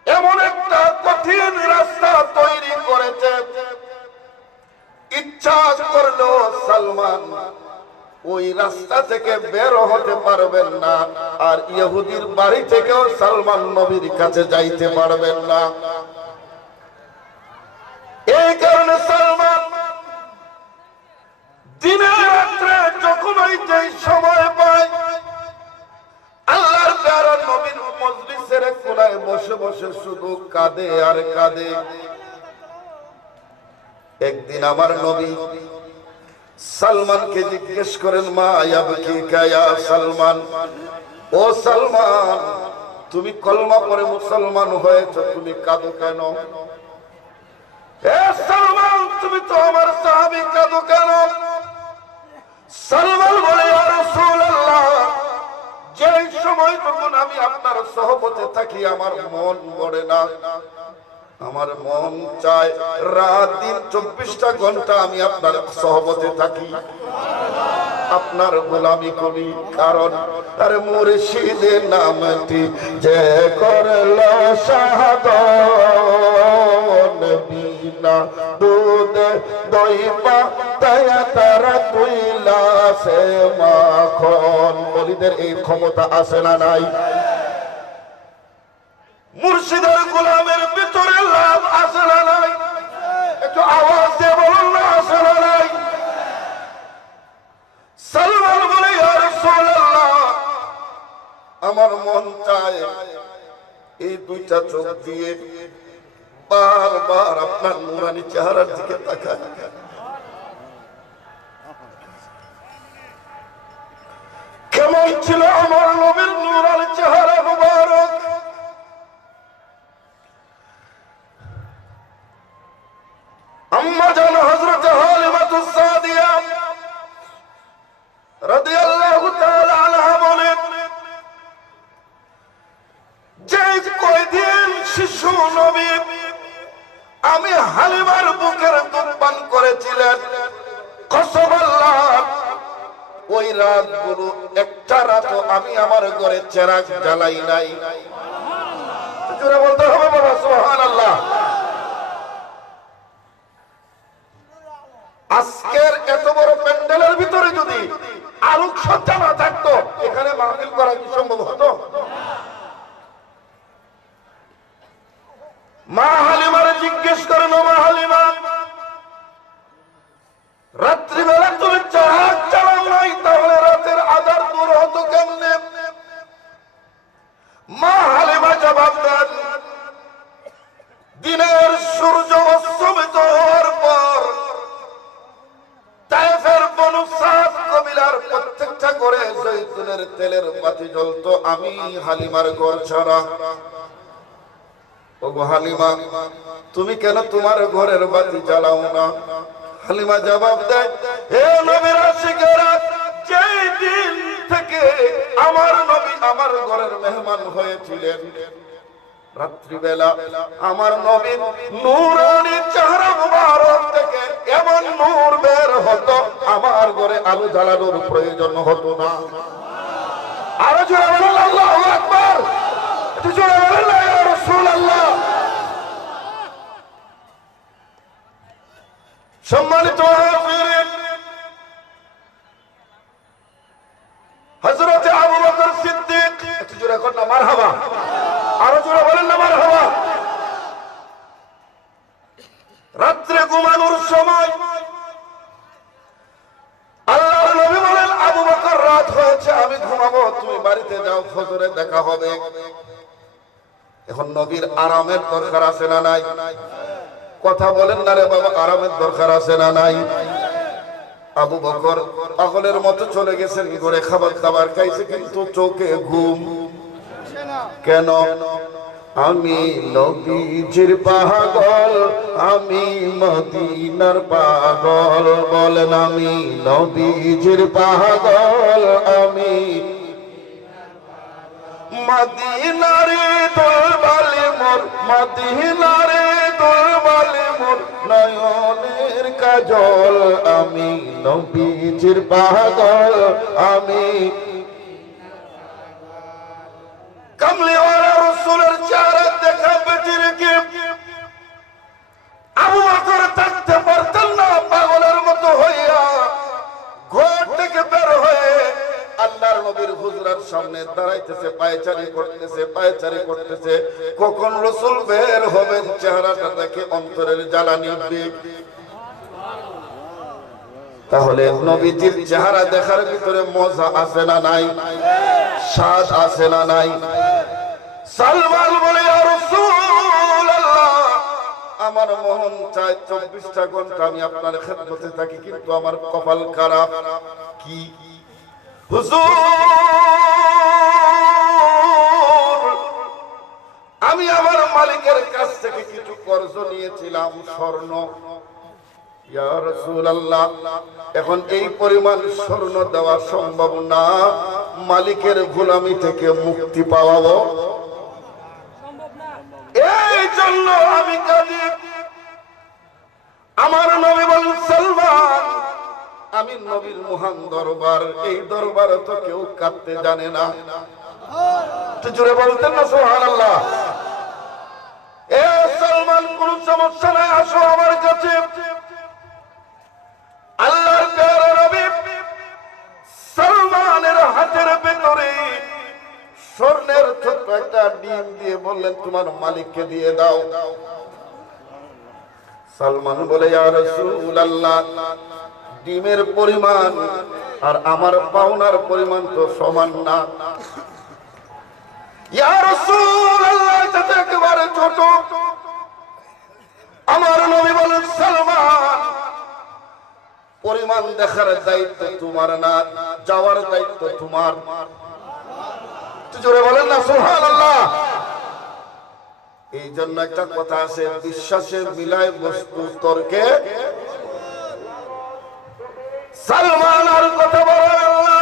এমন একটা কঠিন রাস্তা তৈরি করেছে, ইচ্ছা করলো সালমান ওই রাস্তা থেকে বের হতে পারবেন না, আর ইহুদির বাড়ি থেকেও সালমান নবীর কাছে যাইতে পারবেন না। এই কারণে সালমান দিনে রাত্রে যখন ওই যে সময় পায় আল্লাহর প্যারা নবীর মজলিসের কোনায় বসে বসে শুধু কাঁদে আর কাঁদে। একদিন আমার নবী সালমানকে জিজ্ঞেস করেন, মা ইয়াবকিকা ইয়া সালমান, ও সালমান, তুমি কলমা পড়ে মুসলমান হয়েছো, তুমি কাঁদো কেন? হে সালমান, তুমি তো আমার সাহাবী, কাঁদো কেন? সালমান বলে, ইয়া রাসূলুল্লাহ, যে সময় যখন আমি আপনার সহবতে থাকি আমার মন ভরে না, আমার মন চায় রাত দিন 24টা ঘন্টা আমি আপনার সহবতে থাকি, আপনার গোলামি করি। কারণ তার মুর্শিদের নামটি যে করল শাহাদাত, বিনা দুধে দই পাতায়া তারা তুইলা সে মাখন। বলিদের এই ক্ষমতা আছে না নাই? মুর্শিদের গোলামের ভিতরে লাভ আছে না নাই? একটু আওয়াজ দিয়ে বলুন না, আছে না নাই? সালমান বলে, ইয়া রাসূলুল্লাহ, আমার মন চায় এই দুইটা চোখ দিয়ে বারবার আপনার নুরানি চেহারার দিকে তাকায়। কেমন ছিল আমার নবীর নুরানি চেহারা মুবারক! আম্মা জান হযরত হালিমাতুস সাদিয়া রাদিয়াল্লাহু তাআলা আনহা বলেন, যে কয়দিন শিশু নবী আমি হালিমার বুকের দুধ পান করেছিলেন, কসম আল্লাহ, ওই রাতগুলো একটা রাতও আমি আমার ঘরে চেরাগ জ্বালাই নাই। জোরে বলতে হবে বাবা, সুবহানাল্লাহ। আজকের এত বড় প্যান্ডেলের ভিতরে যদি আলোকসজ্জা না থাকতো, এখানে মাহফিল করা কি সম্ভব হতো? মা হালিমারে জিজ্ঞেস করেন, মা হালিমা, রাত্রিবেলা তুমি চেরাগ জ্বালাও নাই, তাহলে রাতের আঁধার দূর হতো কেমনে? মা হালিমা জবাব দেন, দিনের সূর্য অস্তমিত হওয়ার পর তায়েফের বনু সাদ কবিলার প্রত্যেকটা ঘরে জৈতুনের তেলের বাতি জ্বলতো, আমি হালিমার ঘর ছাড়া। ওগো হালিমা, তুমি কেন তোমার ঘরের বাতি জ্বালাও না? হালিমা জবাব দেয়, হে নবীর আশিকেরা, যেই দিন থেকে আমার নবী আমার ঘরের মেহমান হয়েছিলেন, রাত্রিবেলা আমার নবীর নূরানি চেহারা মুবারক থেকে এমন নূর বের হতো, আমার ঘরে আলো জ্বালানোর প্রয়োজন হতো না। আরো জোরে বলুন আল্লাহু আকবার, একটু জোরে বলুন ইয়া রাসূলুল্লাহ। সম্মানিত হাজিরিন, হযরত আবু বকর সিদ্দিক, একটু জোরে করুন না মারহাবা, আরো জোরে বলেন না মারহাবা। রাত্রে ঘুমানোর সময় আল্লাহর নবী বলেন, আবু বকর, রাত হয়েছে, আমি ঘুমাবো, তুমি বাড়িতে যাও, ফজরে দেখা হবে। এখন নবীর আরামের দরকার আছে না নাই? কথা বলেন না রে বাবা, আরামের দরকার আছে না নাই? আবু বকর পাগলের মতো চলে গেছেন ঘরে, খাবার খাবার খাইছে, কিন্তু চোখে ঘুম। কেন? আমি নবীজির পাগল, আমি মদিনার পাগল। বলেন, আমি নবীজির পাগল, আমি মদিনারে দোলবালে মোর, মদিনারে দোলবালে মোর নয়নের কাজল। আমি নবীজির পাগল, আমি কামলিওয়ালা রাসূলের চেহারা দেখা বেটিরকে আবু বকর থাকতে পারতেন না, পাগলের মতো হইয়া ঘর থেকে বের হয়ে আল্লাহর নবীর হুজরার সামনে দাঁড়াইতেছে, পায়চারি করতেছে, পায়চারি করতেছে। কখন রাসূল বের হবেন, চেহারাটা দেখে অন্তরের জ্বালা নিভবে। তাহলে নবীজির চেহারা দেখার ভিতরে মজা আছে না নাই? স্বাদ আছে না নাই? সালমান বলে, ইয়া রাসূলুল্লাহ, আমার মন চায় 24টা ঘন্টা আমি আপনার খেদমতে থাকি, কিন্তু আমার কপাল খারাপ। কি হুজুর, আমি আমার মালিকের কাছ থেকে কিছু কর্জ নিয়েছিলাম, স্বর্ণ। ইয়া রাসূলুল্লাহ, এখন এই পরিমাণ স্বর্ণ দেওয়া সম্ভব না, মালিকের গোলামি থেকে মুক্তি পাওয়াবো, এই জন্য আমি কাঁদি। আমার নবী বলেন, সালমান, আমি নবীর মহান দরবার, এই দরবার তো কেউ কাঁদতে জানে না। তো জোরে বলতেন না সুবহানাল্লাহ। এ সালমান, কোন সমস্যা নাই, আসো আমার কাছে। আল্লাহর প্যারা নবী হাতের ভেতরে স্বর্ণের ছোট্ট একটা ডিম দিয়ে বলল, বললেন তোমার মালিককে দিয়ে দাও। সালমান বলে ইয়া রাসূলুল্লাহ, ডিমের পরিমাণ আর আমার পাওনার পরিমাণ তো সমান না। ইয়া রাসূলুল্লাহ, এটা তো একেবারে ছোট। আমার নবী বলেন সালমান, পরিমাণ দেখার দায়িত্ব তোমার না, যাওয়ার দায়িত্ব তোমার। জোরে বলেন না সুবহানাল্লাহ। এই জন্য একটা কথা আছে, বিশ্বাসে মিলায় বস্তু তর্কে। সালমান আর কথা বলেন আল্লাহ,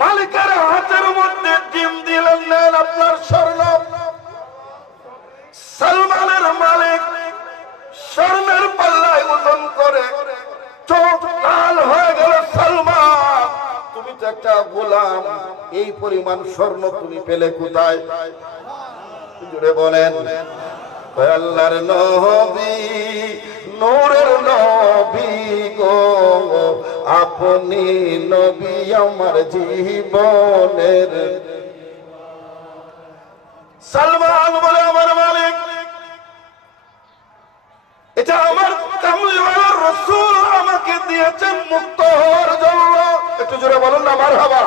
মালিকের হাতের মধ্যে ডিম দিলেন, নেন আপনার স্বর্ণ। সালমানের মালিক স্বর্ণের পাল্লায় ওজন করে চোখ লাল হয়ে গেল। সালমান, তুমি তো একটা গোলাম, এই পরিমাণ স্বর্ণ তুমি পেলে কোথায়? জুড়ে বলেন। আল্লাহর নবী, নূরের নবী গো, আপনি নবী আমার জীবনের। সালমান বলে আমার মালিক, এটা আমার কামলিওয়ালা রাসূল আমাকে দিয়েছেন মুক্ত হওয়ার জন্য। একটু জোরে বলুন না মারহাবা।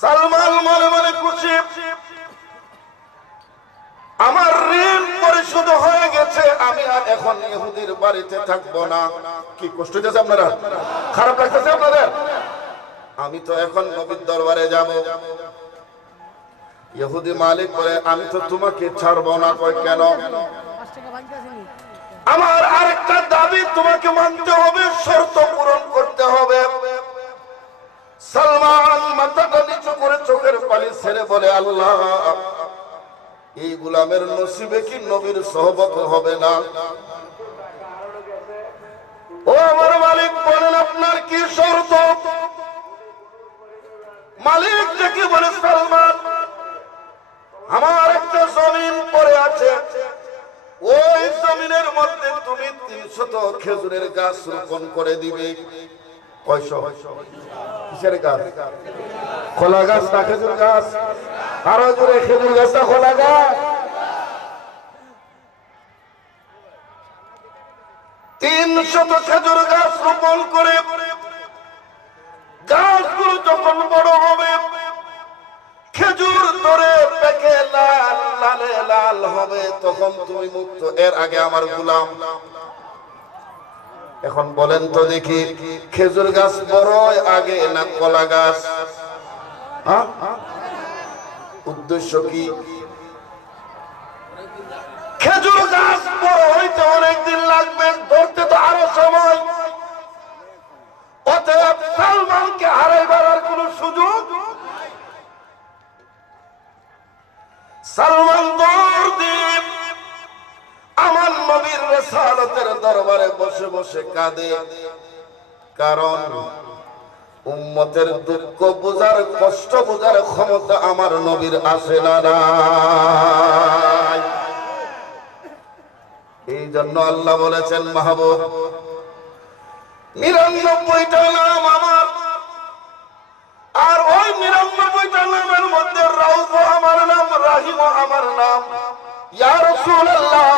সালমান মনে মনে খুশি, আমার ঋণ পরিশোধ হয়ে গেছে, আমি আর এখন ইহুদির বাড়িতে থাকবো না। কি কষ্ট হচ্ছে আপনারা? খারাপ লাগতেছে আপনাদের? আমি তো এখন নবীর দরবারে যাব। ইহুদি মালিক বলে, আমি তো তোমাকে ছাড়বো না। কয় কেন? আমার আরেকটা দাবি তোমাকে মানতে হবে, শর্ত পূরণ করতে হবে। সালমান মাথাটা নিচু করে চোখের পানি ছেড়ে বলে, আল্লাহ, এই গোলামের নসিবে কি নবীর সোহবত হবে না? ও আমার মালিক বলেন, আপনার কি শর্ত? মালিক দেখে বলে, সালমান, আমার একটা জমিন পড়ে আছে, ওই জমিনের মধ্যে তুমি 300 খেজুরের গাছ রোপণ করে দিবে। কিসের গাছ? খোলা গাছ না খেজুর গাছ? আরো জোরে, খেজুর গাছ না খোলা গাছ? 300 খেজুর গাছ রোপণ করে গাছগুলো যখন বড় হবে, খেজুর ধরে পেকে লাল লালে লাল হবে, তখন তুমি মুক্ত। এর আগে আমার গোলাম। এখন বলেন তো দেখি, খেজুর গাছ বড় আগে না কলা গাছ? উদ্দেশ্য কি? খেজুর গাছ বড় হইতে অনেকদিন লাগবে, ধরতে তো আরো সময়। অতএব সালমানকে হারাইবার আর কোন সুযোগ। সালমান দরদীপ আমার নবীর রিসালাতের দরবারে বসে বসে কাঁদে, কারণ উম্মতের দুঃখ বোঝার, কষ্ট বোঝার ক্ষমতা আমার নবীর আছে না নাই। এই জন্য আল্লাহ বলেছেন, মাহবুব 99টা নাম আমার, আর ওই 99টা নামের মধ্যে রাউফ আমার নাম, রাহিম আমার নাম। ইয়া রাসূলুল্লাহ,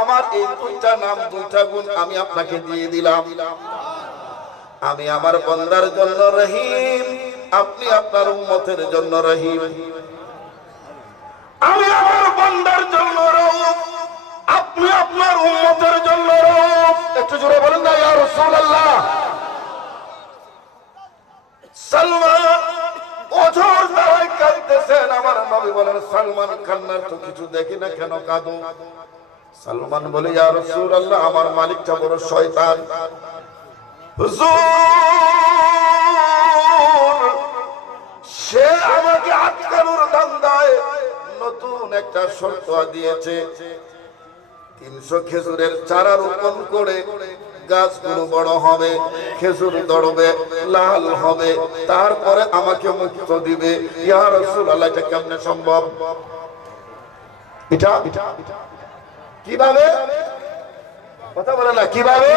আমার এই 2টা নাম, 2টা গুণ আমি আপনাকে দিয়ে দিলাম। আমি আমার বান্দার জন্য রহিম, আপনি আপনার উম্মতের জন্য রহিম। আমি আমার বান্দার জন্য রউফ, আপনি আপনার উম্মতের জন্য রউফ। একটু জোরে বলেন না ইয়া রাসূলুল্লাহ। সালমান ওঝর দাঁড়ায় কাঁদতেছেন। আমার নবী বলেন, সালমান, কান্নার তো কিছু দেখি না, কেন কাঁদো? সালমান বলে, ইয়া রাসূলুল্লাহ, আমার মালিকটা বড় শয়তান। হুজুর, সে আমাকে আটকানোর ধান্দায় নতুন একটা শর্ত দিয়েছে। 300 খেজুরের চারা রোপণ করে গাছগুলো বড় হবে, খেজুর ধরবে, লাল হবে, তারপরে আমাকে মুক্ত দিবে। ইয়া রাসূলুল্লাহ, এটা কেমনে সম্ভব? এটা কিভাবে? কথা বলে না, কিভাবে?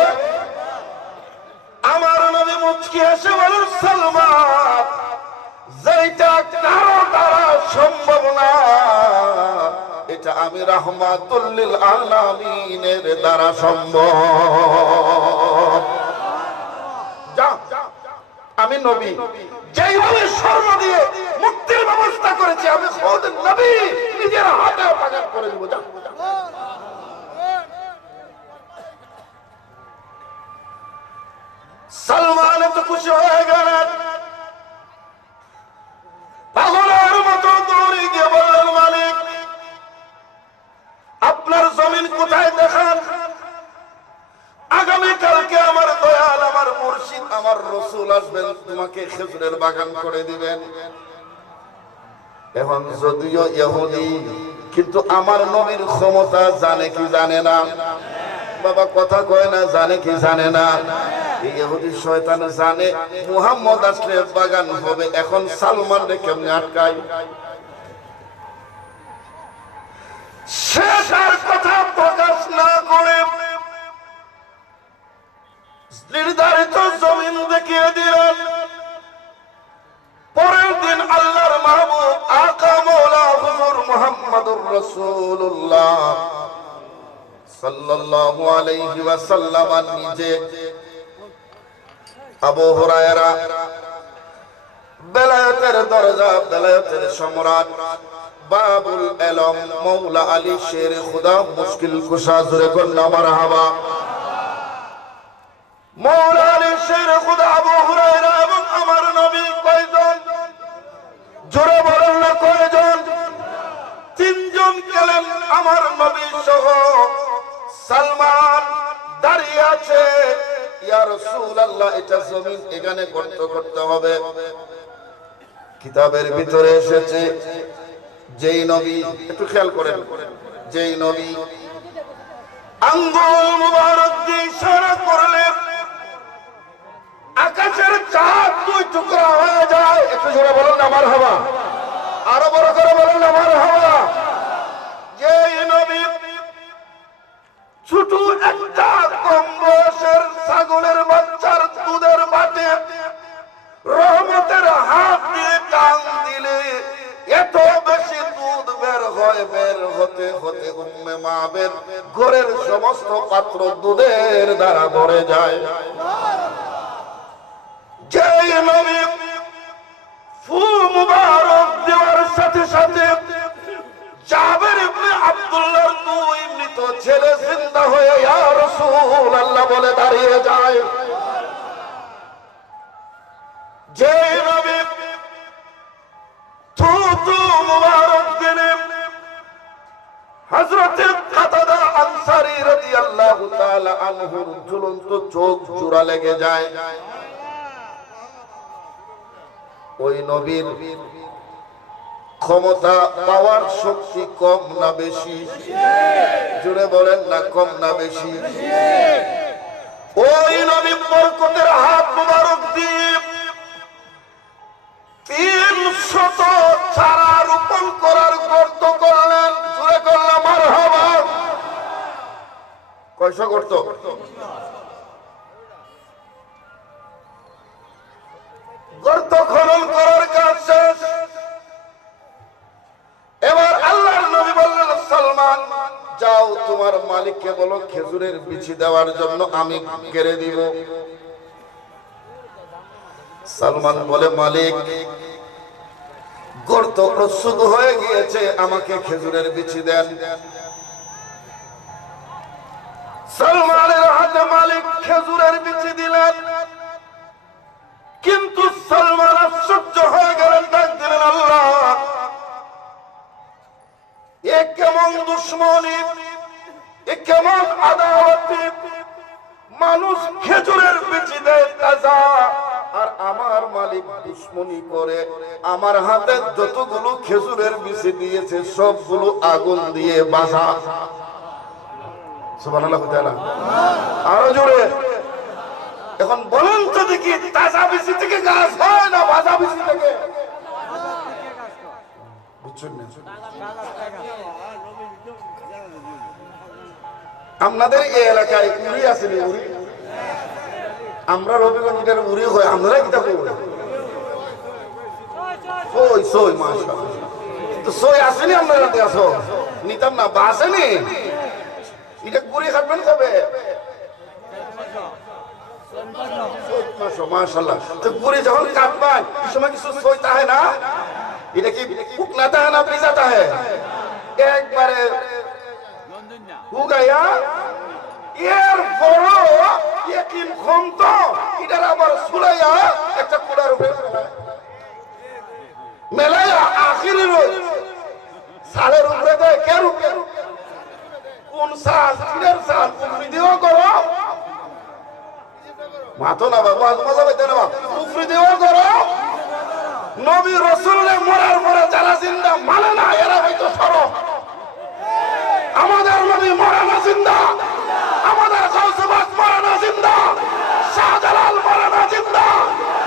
আমার নবী মুচকি হেসে বলেন, সালমান, যেটা কারো দ্বারা সম্ভব না, এটা আমি রাহমাতুল লিল আলামিনের দ্বারা সম্ভব। যা, আমি নবী, যেইভাবে স্বর্ণ দিয়ে মুক্তির ব্যবস্থা করেছি, আমি খোদ নবী নিজের হাতে বাগান করে দিব। যা, সালমান এত খুশি হয়ে গেলেন, পাগলের মতো দৌড়ে গিয়ে বললেন, মালিক, আপনার জমিন কোথায় দেখান, আগামীকালকে আমার দয়াল, আমার মুর্শিদ, আমার রসুল আসবেন, তোমাকে খেজুরের বাগান করে দিবেন। এখন যদিও ইহুদি, কিন্তু আমার নবীর ক্ষমতা জানে কি জানে না? বাবা কথা কয় না, জানে কি জানে না? ইহুদি শয়তান জানে মুহাম্মদ আসলে বাগান হবে। এখন সালমান রে কেমনে আটকায়? সে তার কথা প্রকাশ না করে নির্ধারিত জমিন দেখিয়ে দিলেন। পরের দিন আল্লাহর মাহবুব আকা মওলা হুজুর মুহাম্মদুর রাসূলুল্লাহ সাল্লাল্লাহু আলাইহি ওয়াসাল্লাম নিজে আবু হুরায়রা, বেলায়েতের দরজা, বেলায়েতের সম্রাট, বাবুল আলম মওলা আলী শের খুদা, মুশকিল কুশা, জোরে কন্যা মারহাবা, মওলা আলী শের খুদা আবু হুরায়রা এবং আমার নবী কয়জন? জোরে বলেন না কয়জন? তিনজন গেলেন আমার নবী সহ। সালমান দাঁড়িয়ে আছে, ইয়া রাসূলুল্লাহ, এটা জমিন, এখানে গর্ত করতে হবে। কিতাবের ভিতরে এসেছে, যেই নবী, একটু খেয়াল করেন, যেই নবী আঙ্গুল মুবারক দিয়ে ইশারা করলেন, আকাশের চাঁদ দুই টুকরা হয়ে যায়। একটু জোরে বলুন না মারহাবা, আরো বড় করে বলুন না মারহাবা। যেই নবী ছোট একটা কম বয়সের ছাগলের বাচ্চার দুধের বাটে রহমতের হাত দিয়ে টান দিলে এত বেশি দুধ বের হয়, বের হতে হতে উম্মে মাবের ঘরের সমস্ত পাত্র দুধের দ্বারা ভরে যায়। যেই নবী ফু মুবারক দেওয়ার সাথে সাথে জাবের ইবনে আব্দুল্লাহর দুই মৃত ছেলে জিন্দা হয়ে ইয়া রাসূলুল্লাহ বলে দাঁড়িয়ে যায়। যেই নবী থুতু মুবারক দিলে হযরত কাতাদা আনসারী রাদিয়াল্লাহু তাআলা আনহুর ঝুলন্ত চোখ জোড়া লেগে যায়। ওই নবীর ক্ষমতা, পাওয়ার শক্তি কম না বেশি? জুড়ে বলেন না, কম না বেশি? ওই নবী বরকতের হাত মুবারক দিয়ে 300 চারা রোপণ করার গর্ত করলেন। জুড়ে করলাম মারহাবা। কয়শো গর্ত? গর্ত খনন করার কাজ শেষ। এবার আল্লাহর নবী বললেন, সালমান যাও, তোমার মালিককে বলো খেজুরের বিচি দেওয়ার জন্য, আমি কেড়ে দিব। সালমান বলে, মালিক, গর্ত প্রস্তুত হয়ে গিয়েছে, আমাকে খেজুরের বিচি দেন। সালমানের হাতে মালিক খেজুরের বিচি দিলেন, কিন্তু সালমান আশ্চর্য হয়ে গেলেন, ডাক দিলেন, আল্লাহ, এ কেমন দুশ্মনী, এ কেমন আদাওয়াতি! মানুষ খেজুরের বিচি দেয় তাজা, আর আমার মালিক দুশ্মনী করে আমার হাতে যতগুলো খেজুরের বিচি দিয়েছে সবগুলো আগুন দিয়ে বাজা। সুবহানাল্লাহ। আরো জোরে। এখন বলুন তো দেখি, তাজা বিচি থেকে গাছ হয় না ভাজা বিচি থেকে? বুঝছেন না? আপনাদের এই এলাকায় উড়ি আছে? উড়ি আমরা রবিগঞ্জের উড়ি হয় আমরা কি দেখো সই সই মাশাআল্লাহ তো সই আসেনি আপনারা আসো নিতাম না বা আসেনি এটা গুড়ি খাবেন কবে মাশাআল্লাহ তো গুড়ি যখন কাটবেন এই সময় কিছু সই তাহে না এটা কি উকনা তাহে না পিজা তাহে একবারে হুগাইয়া এর বড় ইয়াকিন কম তো এটার আবার সুলাইয়া একটা কুড়ার উপরে মেলাইয়া আখিরি রোজ সালের উপরে দেয় কের উপরে কোন সাল কিনের সাল উপরি দিও করো মাতো না বাবা মজা পাইতে না উপরি দিও করো নবী রাসূলের মরার পরে যারা জিন্দা মানে না এরা হয়তো সরো আমাদের নবী মরে না জিন্দা আমাদের গাউসবাদ মরে না জিন্দা শাহজালাল মরে না জিন্দা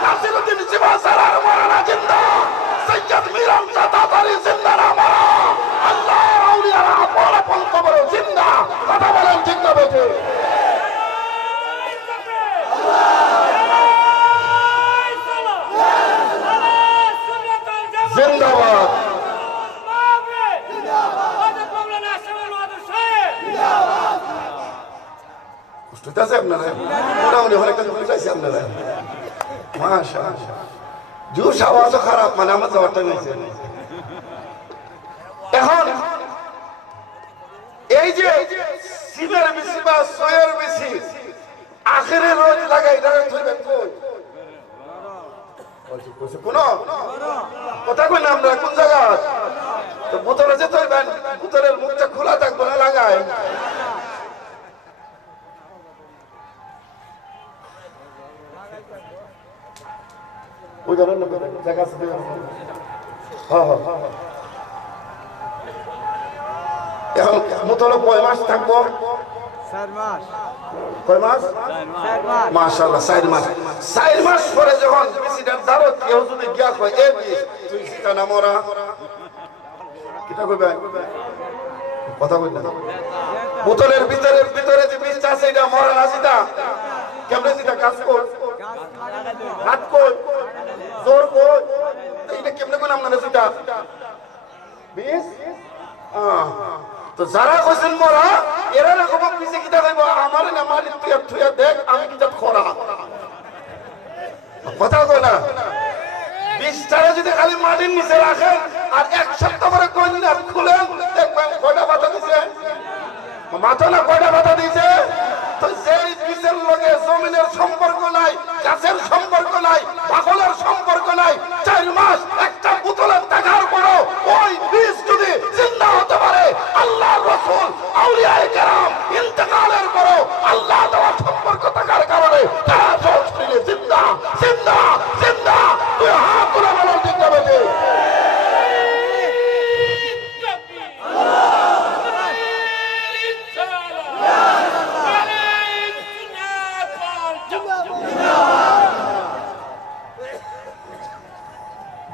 নাসিরউদ্দিন সিবাসারার মরে না জিন্দা সৈয়দ মিরাম সাতাতারি জিন্দা না মরা আল্লাহ আউলিয়ারা আপন আপন কবরে জিন্দা কথা বলেন ঠিক না বেটে জিন্দাবাদ বুঝতেছে আপনারা মোটামুটি অনেক কাজ বুঝাইছে আপনারা মাশাআল্লাহ জোশ আওয়াজও খারাপ মানে আমার যাওয়ারটা হয়েছে এখন এই যে সিমের বেশি বা সয়ের বেশি আখেরে রোজ লাগাই লাগাই ধরবেন কই কোন কথা কই না আমরা কোন জায়গা তো বোতলে যেতে হইবেন বোতলের মুখটা খোলা থাকবে না লাগায় ওই ধরেন না জায়গা আছে হ্যাঁ হ্যাঁ এখন বোতলে কয় মাস থাকবো 4 মাস কয় মাস 4 মাস মাশাআল্লাহ 4 মাস 4 মাস পরে যখন বিসিটার দারত কেউ যদি গিয়া কয় এ তুই সিটা না মরা কিটা কইবে কথা কই না বোতলের ভিতরে যে বিষটা আছে এটা মরা না সিটা কেমনে সিটা কাজ কর হাত কই জোর কই এটা কেমনে কোন আমরা সিটা বিষ তো যারা কইছেন মরা এরা না খবর পিছে কিটা কইব আমারে না মালিক তুই তুই দেখ আমি কিটা খরা কথা কই না বিষটারে যদি খালি মাটির নিচে রাখেন আর এক সপ্তাহ পরে কইন না খুলেন দেখবেন কয়টা পাতা দিছে মাথা না কয়টা পাতা দিছে তো সেই বিষের লগে জমিনের সম্পর্ক নাই গাছের সম্পর্ক নাই পাগলের সম্পর্ক নাই 4 মাস একটা বোতলের টাকার পরও ওই বিষ যদি জিন্দা হতে পারে আল্লাহর রাসূল আউলিয়ায়ে কেরাম ইন্তেকালের পরও আল্লাহ দেওয়া সম্পর্ক থাকার কারণে তারা সত্যি জিন্দা জিন্দা জিন্দা তুই হাত তুলে বলো ঠিক না বেটে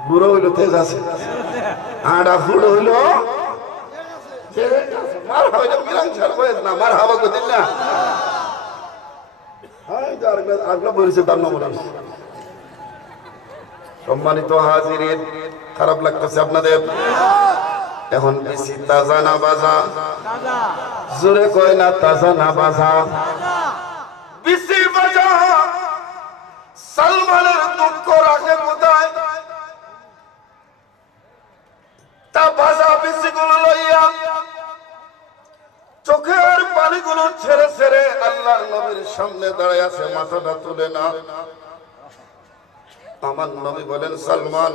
বুড়ো হইলো তেজ আছে আড়া ফুড়ো হইলো মার হইলো মিরাং ছাড় হয়েছে না মার হাওয়া কো দিন না হাই আগলা বলেছে তার নাম বলেন সম্মানিত হাজিরিন খারাপ লাগতেছে আপনাদের এখন বেশি তাজা না বাজা জোরে কয় না তাজা না বাজা বেশি বাজা সালমানের দুঃখ রাখে কোথায় তা বাজা বেশি গুলো লইয়া চোখের পানিগুলো ছেড়ে ছেড়ে আল্লাহর নবীর সামনে দাঁড়ায় আছে মাথাটা তুলে না আমার নবী বলেন সালমান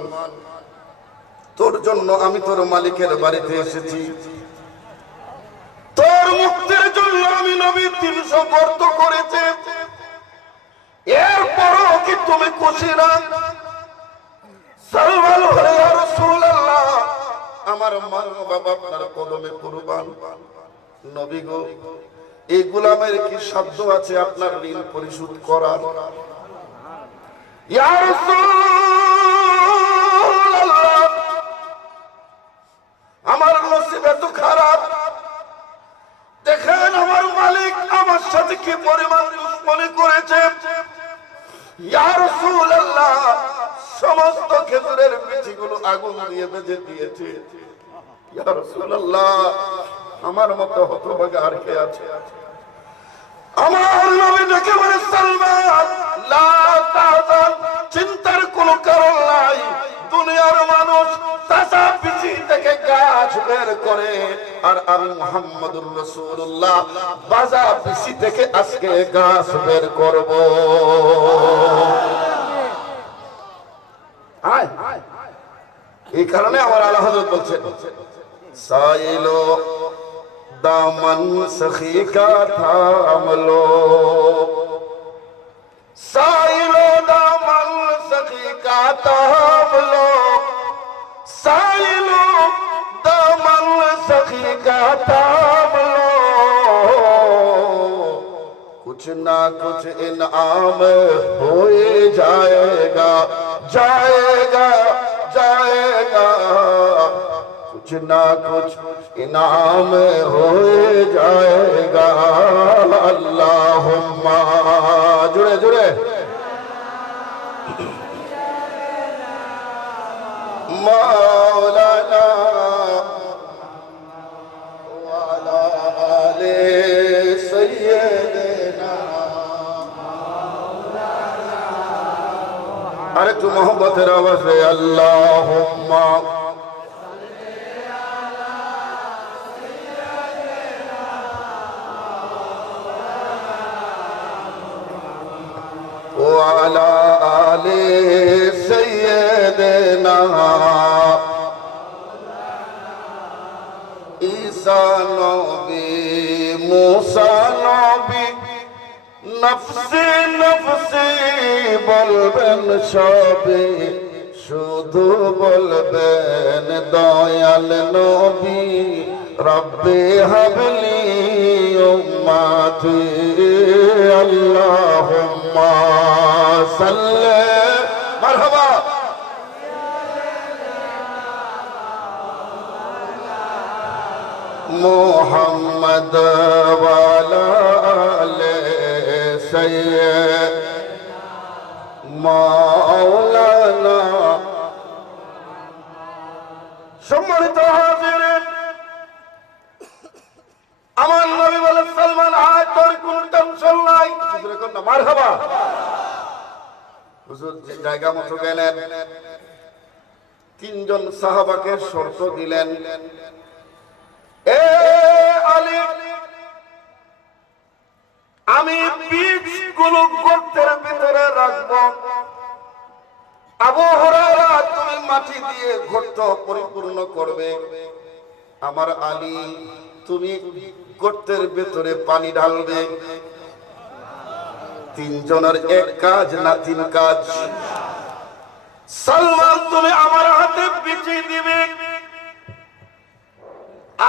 তোর জন্য আমি তোর মালিকের বাড়িতে এসেছি তোর মুক্তির জন্য আমি নবী 300 গর্ত করেছি এরপরও কি তুমি খুশি না সালমান বলে ইয়া রাসূলুল্লাহ আমার মা বাবা আপনার কদমে কুরবান নবী গো এই গোলামের কি সাধ্য আছে আপনার ঋণ পরিশোধ করার ইয়া রাসূলুল্লাহ আমার নসিব এত খারাপ দেখেন আমার মালিক আমার সাথে কি পরিমাণ দুশমনি করেছে ইয়া রাসূলুল্লাহ, সমস্ত খেজুরের বিচিগুলো আগুন দিয়ে বেজে দিয়েছে। ইয়া রাসূলুল্লাহ, আমার মতো হতভাগা আর কে আছে? আমার নবী ডেকে বলে, সালমান লা তাহজান, চিন্তার কোনো কারণ নাই। দুনিয়ার মানুষ তাজা বিচি থেকে গাছ বের করে, আর আমি মুহাম্মদুর রাসূলুল্লাহ বাজা বিচি থেকে আজকে গাছ বের করব। এই কারণে আমার আলা হযরত বলছেন, সাইলো दामन सखी का थाम लो, साइलो दामन सखी का थाम लो, साइलो दामन सखी का थाम लो, कुछ ना कुछ इनाम हो जाएगा, जाएगा जाएगा, कुछ ना कुछ इनाम हो जाएगा। अल्लाहुम्मा, जुड़े जुड़े, मौलाना वाला आले सय्यदना। अरे तू मोहब्बत आवाज से अल्लाहुम्मा वाला आले सय्यदना। ঈসা নবী, মুসা নবী, নফসে নফসে বলবেন সবে, শুধু বলবেন দয়াল নবী, রব্বে হাবলি উম্মতি। আল্লাহুম্মা সাল্লি মারহাবা মুহাম্মদ ওয়ালা আলে সাইয়্যিদ মাওলানা। সম্মানিত হাজিরিন, আমার নবী বলেন, সালমান আয়, তোর কোন টেনশন নাই। মারহাবা। হুজুর যে জায়গা মতো গেলেন, তিনজন সাহাবাকে শর্ত দিলেন, এ আলী, আমি বীজগুলো গর্তের ভিতরে রাখবো, আবু হুরায়রা তুমি মাটি দিয়ে গর্ত পরিপূর্ণ করবে, আমার আলী তুমি গর্তের ভিতরে পানি ঢালবে। তিনজনের এক কাজ না তিন কাজ? সালমান তুমি আমার হাতে বিচি দিবে,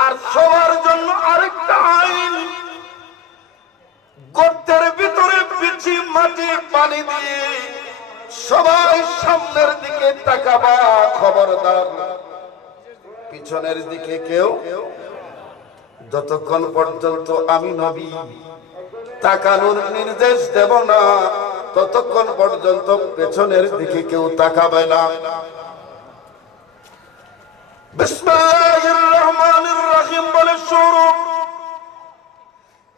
আর সবার জন্য আরেকটা আইন, গর্তের ভিতরে বিচি মাটি পানি দিয়ে সবাই সামনের দিকে তাকাবা, খবরদার পিছনের দিকে কেউ, যতক্ষণ পর্যন্ত আমি নবী তাকানোর নির্দেশ দেব না ততক্ষণ পর্যন্ত পেছনের দিকে কেউ তাকাবে না। বিসমিল্লাহির রহমানির রহিম বলে শুরু।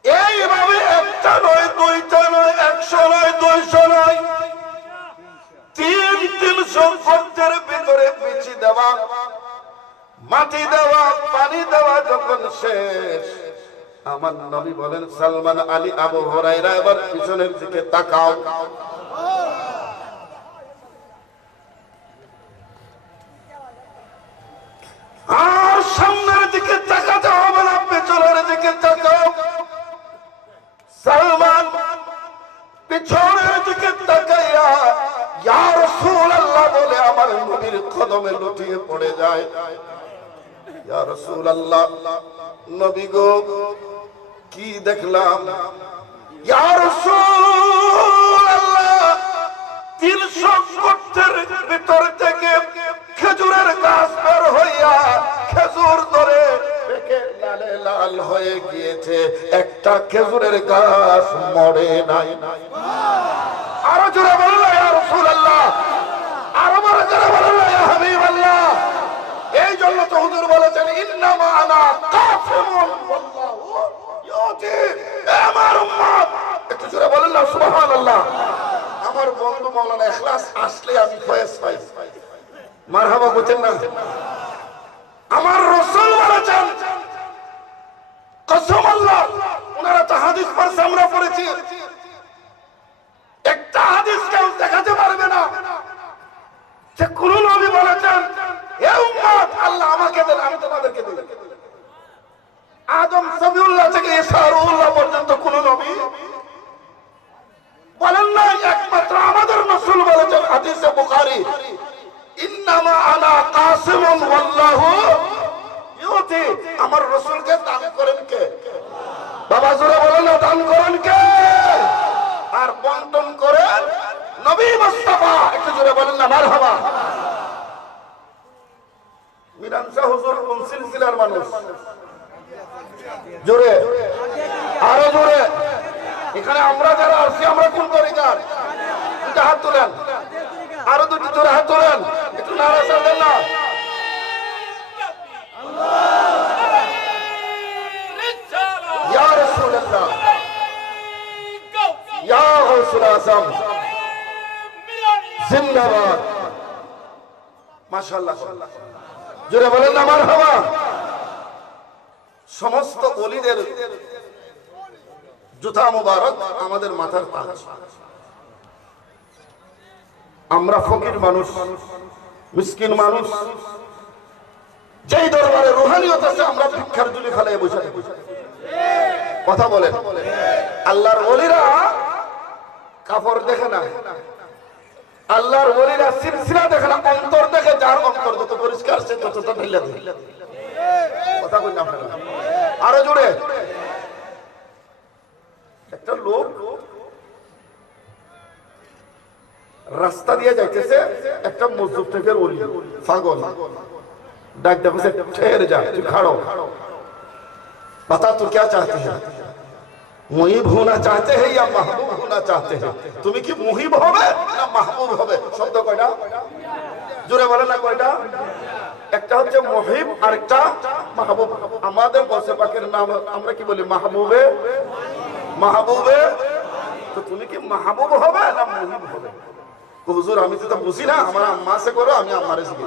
এইভাবে একটা নয়, দুইটা নয়, 100 নয়, 200 নয়, 300 গর্তের ভিতরে বিচি দেওয়া, মাটি দেওয়া, পানি দেওয়া যখন শেষ, আমার নবী বলেন, সালমান, আলী, আবু হুরায়রা এবার পিছনের দিকে তাকাও। আর সামনের দিকে তাকাতে হবে না, পেছনের দিকে তাকাও। সালমান পিছনের দিকে তাকাইয়া ইয়া রাসূলুল্লাহ বলে আমার নবীর কদমে লুটিয়ে পড়ে যায়। ইয়া রাসূলুল্লাহ, নবী গো, কি দেখলাম? ইয়া রাসূলুল্লাহ, 300 গর্তের ভিতর থেকে খেজুরের গাছ বের হইয়া খেজুর ধরে পেকে লালে লাল হয়ে গিয়েছে, একটা খেজুরের গাছ মরে নাই। আরো জোরে বললে করে বলেন না ইয়া হাবিবাল্লাহ। এই জন্য তো হুজুর বলেছেন ইন্নামা আনা কাসিমুন ওয়াল্লাহু ইউতি। আমার উম্মত একটু জোরে বলেন না সুবহানাল্লাহ। আমার বন্ধু মাওলানা ইখলাস আসলে আমি ফয়েজ পাই, মারহাবা বলেন না। আমার রাসূল বলেছেন কসম আল্লাহ, ওনারা তো হাদিস পড়ছে, আমরা পড়েছি, একটা হাদিস কেউ দেখাতে পারবে না যে কোন নবী বলেছেন হে উম্মত আল্লাহ আমাকে দেন আমি তোমাদেরকে দেব। আদম সবিউল্লাহ থেকে ঈসা রুহুল্লাহ পর্যন্ত কোন নবী বলেন না। একমাত্র আমাদের রাসূল বলেছেন হাদিসে বুখারী ইন্নামা আনা কাসিমুন ওয়াল্লাহু ইউতি। আমার রাসূলকে দান করেন কে? বাবা জোরে বলেন না, দান করেন কে? আর বন্টন করেন নবী মুস্তাফা। একটু জোরে বলেন না মারহাবা। মিরান শাহ হুজুর কোন সিলসিলার মানুষ? জোরে, আরো জোরে। এখানে আমরা যারা আছি আমরা কোন তরিকার? দুটো হাত তোলেন, আরো দুটি জোরে হাত তোলেন, একটু নারা দেন না। ইয়া রাসূলুল্লাহ, ইয়া গাউসুল আযম, জিন্দাবাদ। মাশাআল্লাহ, জোরে বলেন না মারহাবা। সমস্ত ওলিদের জুতা মুবারক আমাদের মাথার তাজ। আমরা ফকির মানুষ, মিসকিন মানুষ, যেই দরবারে রুহানিয়ত আছে আমরা ভিক্ষার ঝুলি খালায় বসে থাকি। কথা বলেন। আল্লাহর ওলিরা কাপড় দেখে না, আল্লাহর ওলিরা সিলসিলা দেখে না, অন্তর দেখে। যার অন্তর যত পরিষ্কার সে তত ঢিলা দেয়। কথা বলেন আপনারা, আরো জোরে। একটা লোক রাস্তা দিয়ে যাইতেছে, একটা মসজিদ থেকে ওলি পাগল ডাক দেখছে ठहर जा, तू खड़ो, बता तू क्या चाहते हैं? मुहिब होना चाहते हैं या महबूब होना चाहते हैं? তুমি কি মুহিব হবে না মাহবুব হবে? শব্দ কয়টা? জোরে বলেন না কয়টা? একটা হচ্ছে মুহিব আর একটা মাহবুব। আমাদের বসে পাকের নাম আমরা কি বলি? মাহবুবে, মাহবুবে। তো তুমি কি মাহবুব হবে না মুহিব হবে? হুজুর আমি তো বুঝি না, আমার আম্মা সে করো, আমি আম্মারে শিখি।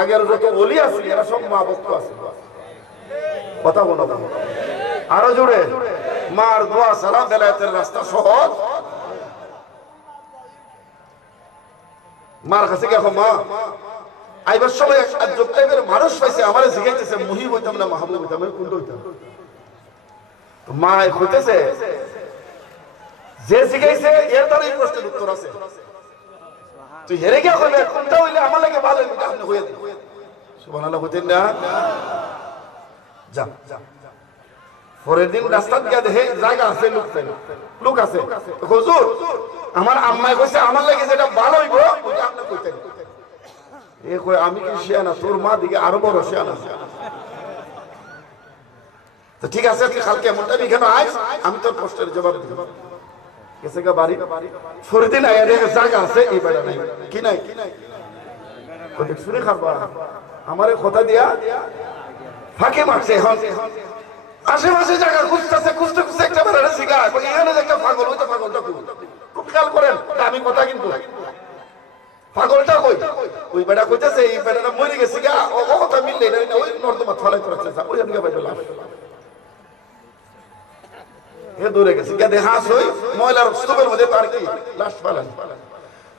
আগের যত ওলি আছে এরা সব মা ভক্ত আছে। কথা বলো আরো জোরে। মার দোয়া ছাড়া বেলায়েতের রাস্তা সহজ। মার কাছে গিয়ে মা আইবার সময় আজব টাইপের মানুষ পাইছে, আমারে শিখাইতেছে মুহিব হইতাম না মাহবুব হইতাম, আমি কোনটা হইতাম? মা হইতেছে যে শিখাইছে এর দ্বারা এই প্রশ্নের উত্তর আছে। তুই হেরে গিয়া কইবে কোনটা হইলে আমার লাগে ভালো হইবে, আপনি হইয়া দিন। সুবহানাল্লাহ হইতেন না? যা পরের দিন রাস্তা গিয়া দেখে জায়গা আছে, লোক আছে। হুজুর আমার আম্মাই কইছে আমার লাগে যেটা ভালো হইব ওটা আপনি কইতেন। এ কই আমি কি শিয়ানা? তোর মা দিকে আরো বড় শিয়ানা। তো ঠিক আছে তুই কালকে এমনটা এখানে আইস, আমি তোর প্রশ্নের জবাব দিব। গেছে গা বাড়ি, পরের দিন আয়া দেখে জায়গা আছে, এই বেড়া নাই। কি নাই? শুনে খাবা আমারে কথা দিয়া ফাঁকে মারছে। এখন আশেপাশে জায়গা খুঁজতেছে, খুঁজতে খুঁজতে একটা বেড়াটা শিখা এখানে যে একটা পাগল, ওই তো পাগলটা খুব খেয়াল করেন। আমি কথা কিন্তু পাগলটা কই? ওই বেড়া কইতেছে এই বেড়াটা মরে গেছে গা, ও কথা মিললে না, ওই নর্দমা থলাই করে ওই আমি পাইবে লাভ হে দূরে গেছে গিয়া দেখা আসই ময়লার স্তূপের মধ্যে তার কি লাশ পালান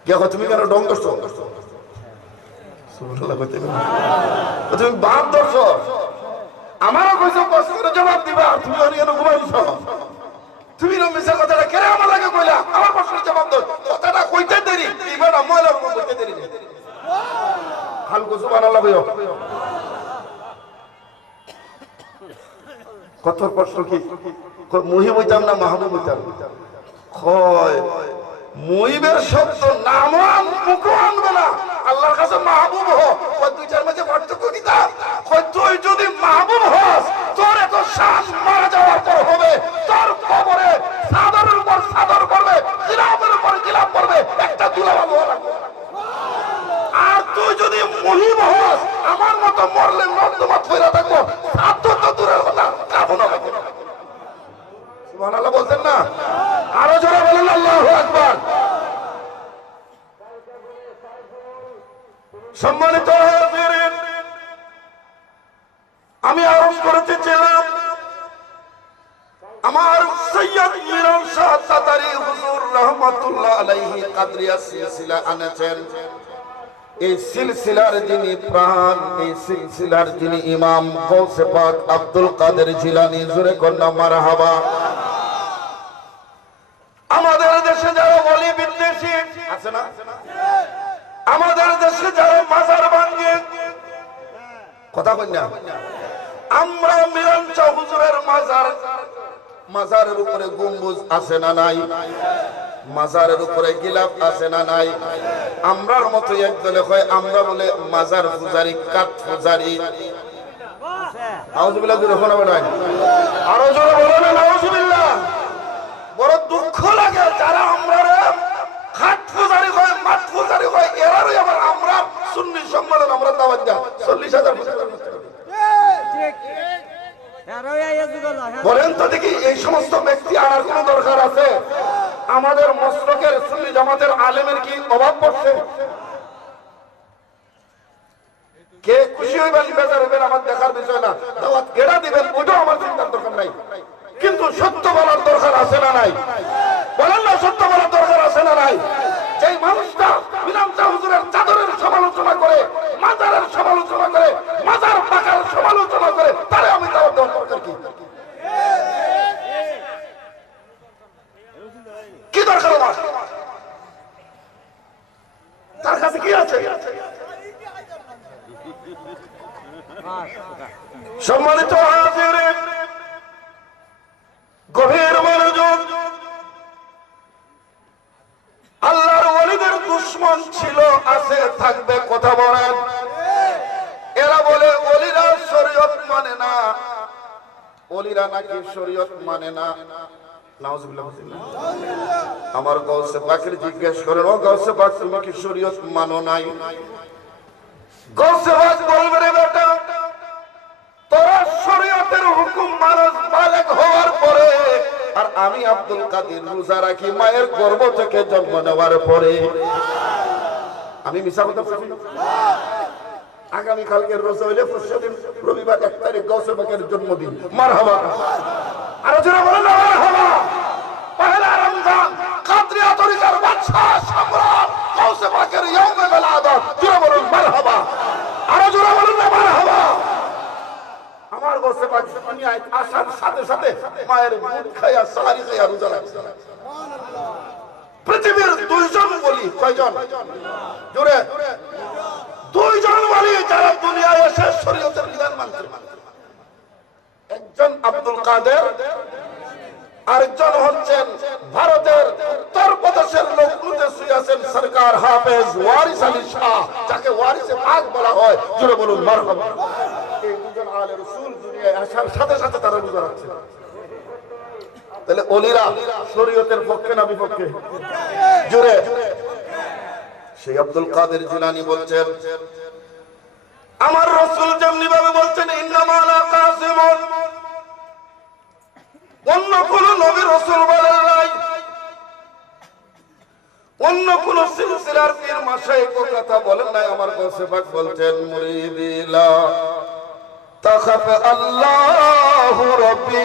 গিয়া তুমি কেন ডং করছো? সুবহানাল্লাহ কইতে তুমি বাপ ধরছো, আমারও কইছো কষ্ট করে জবাব দিবা, তুমি আর কেন ঘুমাইছো? তুমি না মিছা কথাটা কেন আমার লাগে কইলা? আমার প্রশ্নের জবাব দাও। কথাটা কইতে দেরি, এবার ময়লার উপর কইতে দেরি নেই। হালকো সুবহানাল্লাহ কইও। কত প্রশ্ন কি মুহিব হইতাম না মাহবুব হইতাম? কয় মুহিবের শব্দ নামও মুখও আনবে না, আল্লাহর কাছে মাহবুব হ। কয় দুইটার মাঝে পার্থক্য কি? কয় তুই যদি মাহবুব হস তোর এত শ্বাস মারা যাওয়ার পর হবে, তোর কবরে চাদরের উপর চাদর পড়বে, জিলাফের উপর জিলাফ পড়বে, একটা দুলাভাব হওয়া লাগবে। মহিমহস আমার মতো মরলে নর্দমা ফেরা থাকবো, সাধ্য তো দূরের কথা, কামনা সুবহানাল্লাহ বলছেন না? আরো জোরে বলেন আল্লাহু আকবার। সম্মানিত হাজিরিন, আমি আরজ করেছিলাম আমার সৈয়দ মিরান শাহ তাতারি হুজুর রহমাতুল্লাহ আলাইহি কাদরিয়া সিলসিলা আনেছেন। এই সিলসিলার যিনি প্রাণ, এই সিলসিলার যিনি ইমাম গৌসে পাক আব্দুল কাদের জিলানী, জোরে কন্যা মারহাবা। আমাদের দেশে যারা ওলি বিদ্বেষী আছে না, আমাদের দেশে যারা মাজার ভাঙে, কথা বল না, আমরা মিরান শাহ হুজুরের মাজারের উপরে গম্বুজ আছে না নাই, মাজারের উপরে গিলাফ আছে না নাই। আমরার মতো একদলে হয় আমরা বলে মাজার পূজারি, কাঠ পূজারি। নাউজুবিল্লাহ জোরে শোনাবে নাই, আরো জোরে বলো না নাউজুবিল্লাহ। বড় দুঃখ লাগে যারা আমরা কাঠ পূজারি হয়, মাঠ পূজারি হয়, এরারই আবার আমরা সুন্নি সম্মেলন আমরা দাওয়াত দেই 40,000 বলেন তো দেখি, এই সমস্ত ব্যক্তি আনার কোন দরকার আছে? আমাদের মস্তকের সুন্নি জামাতের আলেমের কি অভাব পড়ছে? কে খুশি হইবেন বেজার হইবেন আমার দেখার বিষয় না, দাওয়াত কেডা দিবেন ওটাও আমার চিন্তার দরকার নাই, কিন্তু সত্য বলার দরকার আছে না নাই? বলেন না, সত্য বলার দরকার আছে না নাই? যেই মানুষটা মিরান শাহ হুজুরের চাদরের সমালোচনা করে, মাজারের সমালোচনা করে, মাজার পাকার সমালোচনা করে, তারে আমি দাওয়াত দেওয়ার দরকার কি? কি দরকার আমার? তার কাছে কি আছে? সম্মানিত হাজিরিন, গভীর মনোযোগ। আল্লাহর ওলিদের দুশমন ছিল, আছে, থাকবে, কথা বলেন। এরা বলে ওলিরা শরীয়ত মানে না, ওলিরা নাকি শরীয়ত মানে না। নাউজুবিল্লাহ। আমার গাউসে পাকের জিজ্ঞেস করেন, ও গাউসে পাক তুমি কি শরীয়ত মানো নাই? গাউসে পাক বলবে, রে বেটা, তোরা শরীয়তের হুকুম মানুষ বালেগ হওয়ার পরে, আর আমি আব্দুল কাদের রোজা রাখি মায়ের গর্ভ থেকে জন্ম নেওয়ার পরে। আমি মিছা কথা বলছি? আগামী কালকের রোজা হইলে পরশুদিন রবিবার 1 তারিখ গাউসে পাকের জন্মদিন। মারহাবা, আরো জোরে বলেন না মারহাবা। পহেলা রমজান, কাদরিয়া তরিকার বাদশা সম্রাট গাউসে পাকের ইয়াউমে মিলাদাত, জোরে বলুন মারহাবা, আরো জোরে বলুন না মারহাবা। আমার গাউসে পাক দুনিয়ায় আসার সাথে সাথে মায়ের দুধ খাইয়া সাহারি খাইয়া রোজা রাখছে। পৃথিবীর 2 জন বলি, কয়জন? জোরে 2 জন বলি যারা দুনিয়ায় এসে শরীয়তের বিধান মানতে। একজন আব্দুল কাদের, আরেকজন হচ্ছেন ভারতের উত্তর প্রদেশের লখনউতে শুয়ে আছেন সরকার হাফেজ ওয়ারিস আলী শাহ, যাকে ওয়ারিসে পাক বলা হয়। জোরে বলুন মারহাবা। এই 2 জন আলে রাসূল দুনিয়ায় আসার সাথে সাথে তারা রোজা রাখছে। তাহলে ওলিরা শরীয়তের পক্ষে না বিপক্ষে? জোরে। সেই আব্দুল কাদের জিলানী বলছেন, আমার রাসূল যেমনি ভাবে বলছেন ইন্নামা লা কাসিমুন, অন্য কোন নবী রাসূল বলেন নাই, অন্য কোন সিলসিলার পীর মাশায়েখ কথা বলেন নাই। আমার গাউসে পাক বলছেন, মুরিদিলা তাখাফ আল্লাহু রাব্বি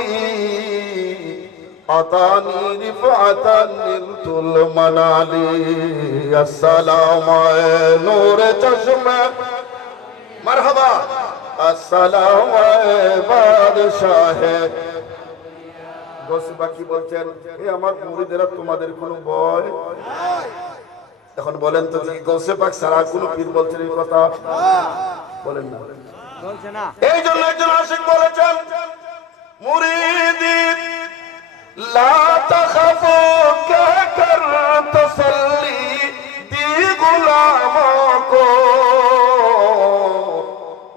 আতানি রিফাতান নিলতুল মানালি, আসসালামু নূরে চশমে, মারহাবা, আসসালামু বাদশাহে। গাউসে পাক কি বলছেন, হে আমার মুরিদেরা তোমাদের কোনো ভয়? এখন বলেন তো গাউসে পাক ছাড়া কোন পীর বলছেন এই কথা? বলেন না, বলছে না। এই জন্য একজন আশিক বলেছেন, মুরিদি লা তাখাফু কাকর তসল্লি দি গুলামো কো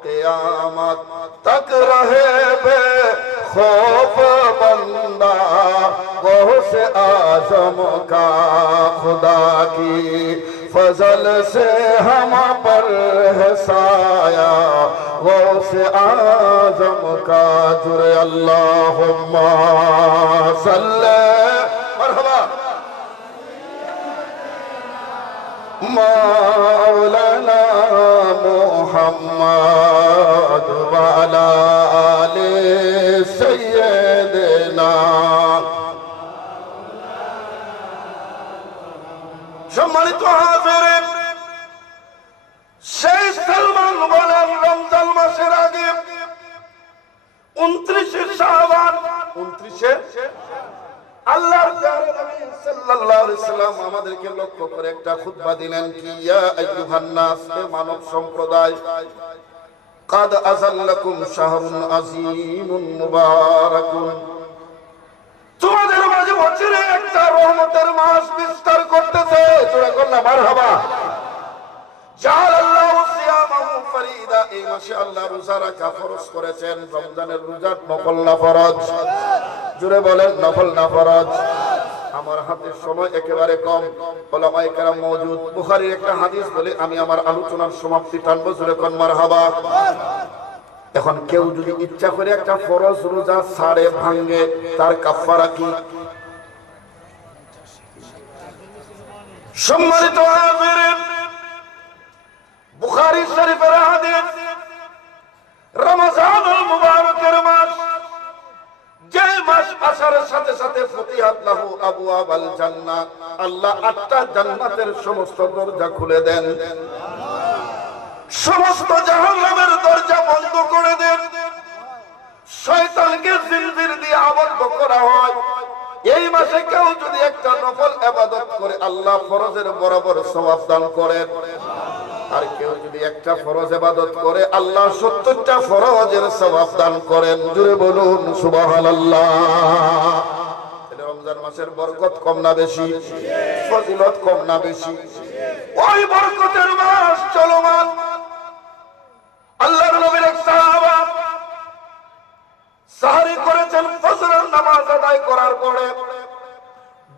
কিয়ামত তক রহে বে खौफ बंदा गौसे आजम का खुदा की फजल से हम पर है साया गौस आजम का जुरे अल्लाहुम्मा सल्ले मरहबा मौलाना मुहम्मद वाला आले सय्यदना। সম্মানিত হাজিরিন, সেই সালমান বলেন রমজান মাসের আগে 29 শাবান 29 আল্লাহর নবী সাল্লাল্লাহু আলাইহি সাল্লাম আমাদেরকে লক্ষ্য করে একটা খুতবা দিলেন কি ইয়া আইয়ুহান নাস, হে মানব সম্প্রদায়, কাদ আযাল্লাকুম শাহরুন আযীমুন মুবারাকুন, তোমাদের মাঝে বছরে একটা রহমতের মাস বিস্তার করতেছে। জোরে বল না মারহাবা। জাআলাল্লাহু সিয়ামাহু ফরিদা, এই মাসে আল্লাহ রোজা রাখা ফরজ করেছেন। রমজানের রোজা নফল না ফরজ? জোরে বলেন নফল না ফরজ? আমার হাতে সময় একেবারে কম, উলামায়ে কেরাম মওজুদ। বুখারীর একটা হাদিস বলে আমি আমার আলোচনার সমাপ্তি টানবো। জোরে কোন মারহাবা। এখন কেউ যদি ইচ্ছা করে একটা ফরজ রোজা ছাড়ে, ভাঙে, তার কাফারা কি? সম্মানিত হাজিরিন, বুখারী শরীফের হাদিস, রমজানুল মুবারকের মাস, যে মাস আসার সাথে সাথে ফতিহাত লাহু আবওয়াবাল জান্নাহ, আল্লাহ 8টা জান্নাতের সমস্ত দরজা খুলে দেন, সমস্ত জাহান্নামের দরজা বন্ধ করে দেন, শয়তানকে জিনজির দিয়ে আবদ্ধ করা হয়। এই মাসে কেউ যদি একটা নফল ইবাদত করে আল্লাহ ফরজের বরাবর সওয়াব দান করেন, আর কেউ যদি একটা ফরজ ইবাদত করে আল্লাহ 70টা ফরজের সওয়াব দান করেন। জোরে বলুন সুবহানাল্লাহ। তাহলে রমজান মাসের বরকত কম না বেশি? ফজিলত কম না বেশি? ওই বরকতের মাস চলমান। আল্লাহর নবীর এক সাহাবা সাহরি করেছেন, ফজরের নামাজ আদায় করার পরে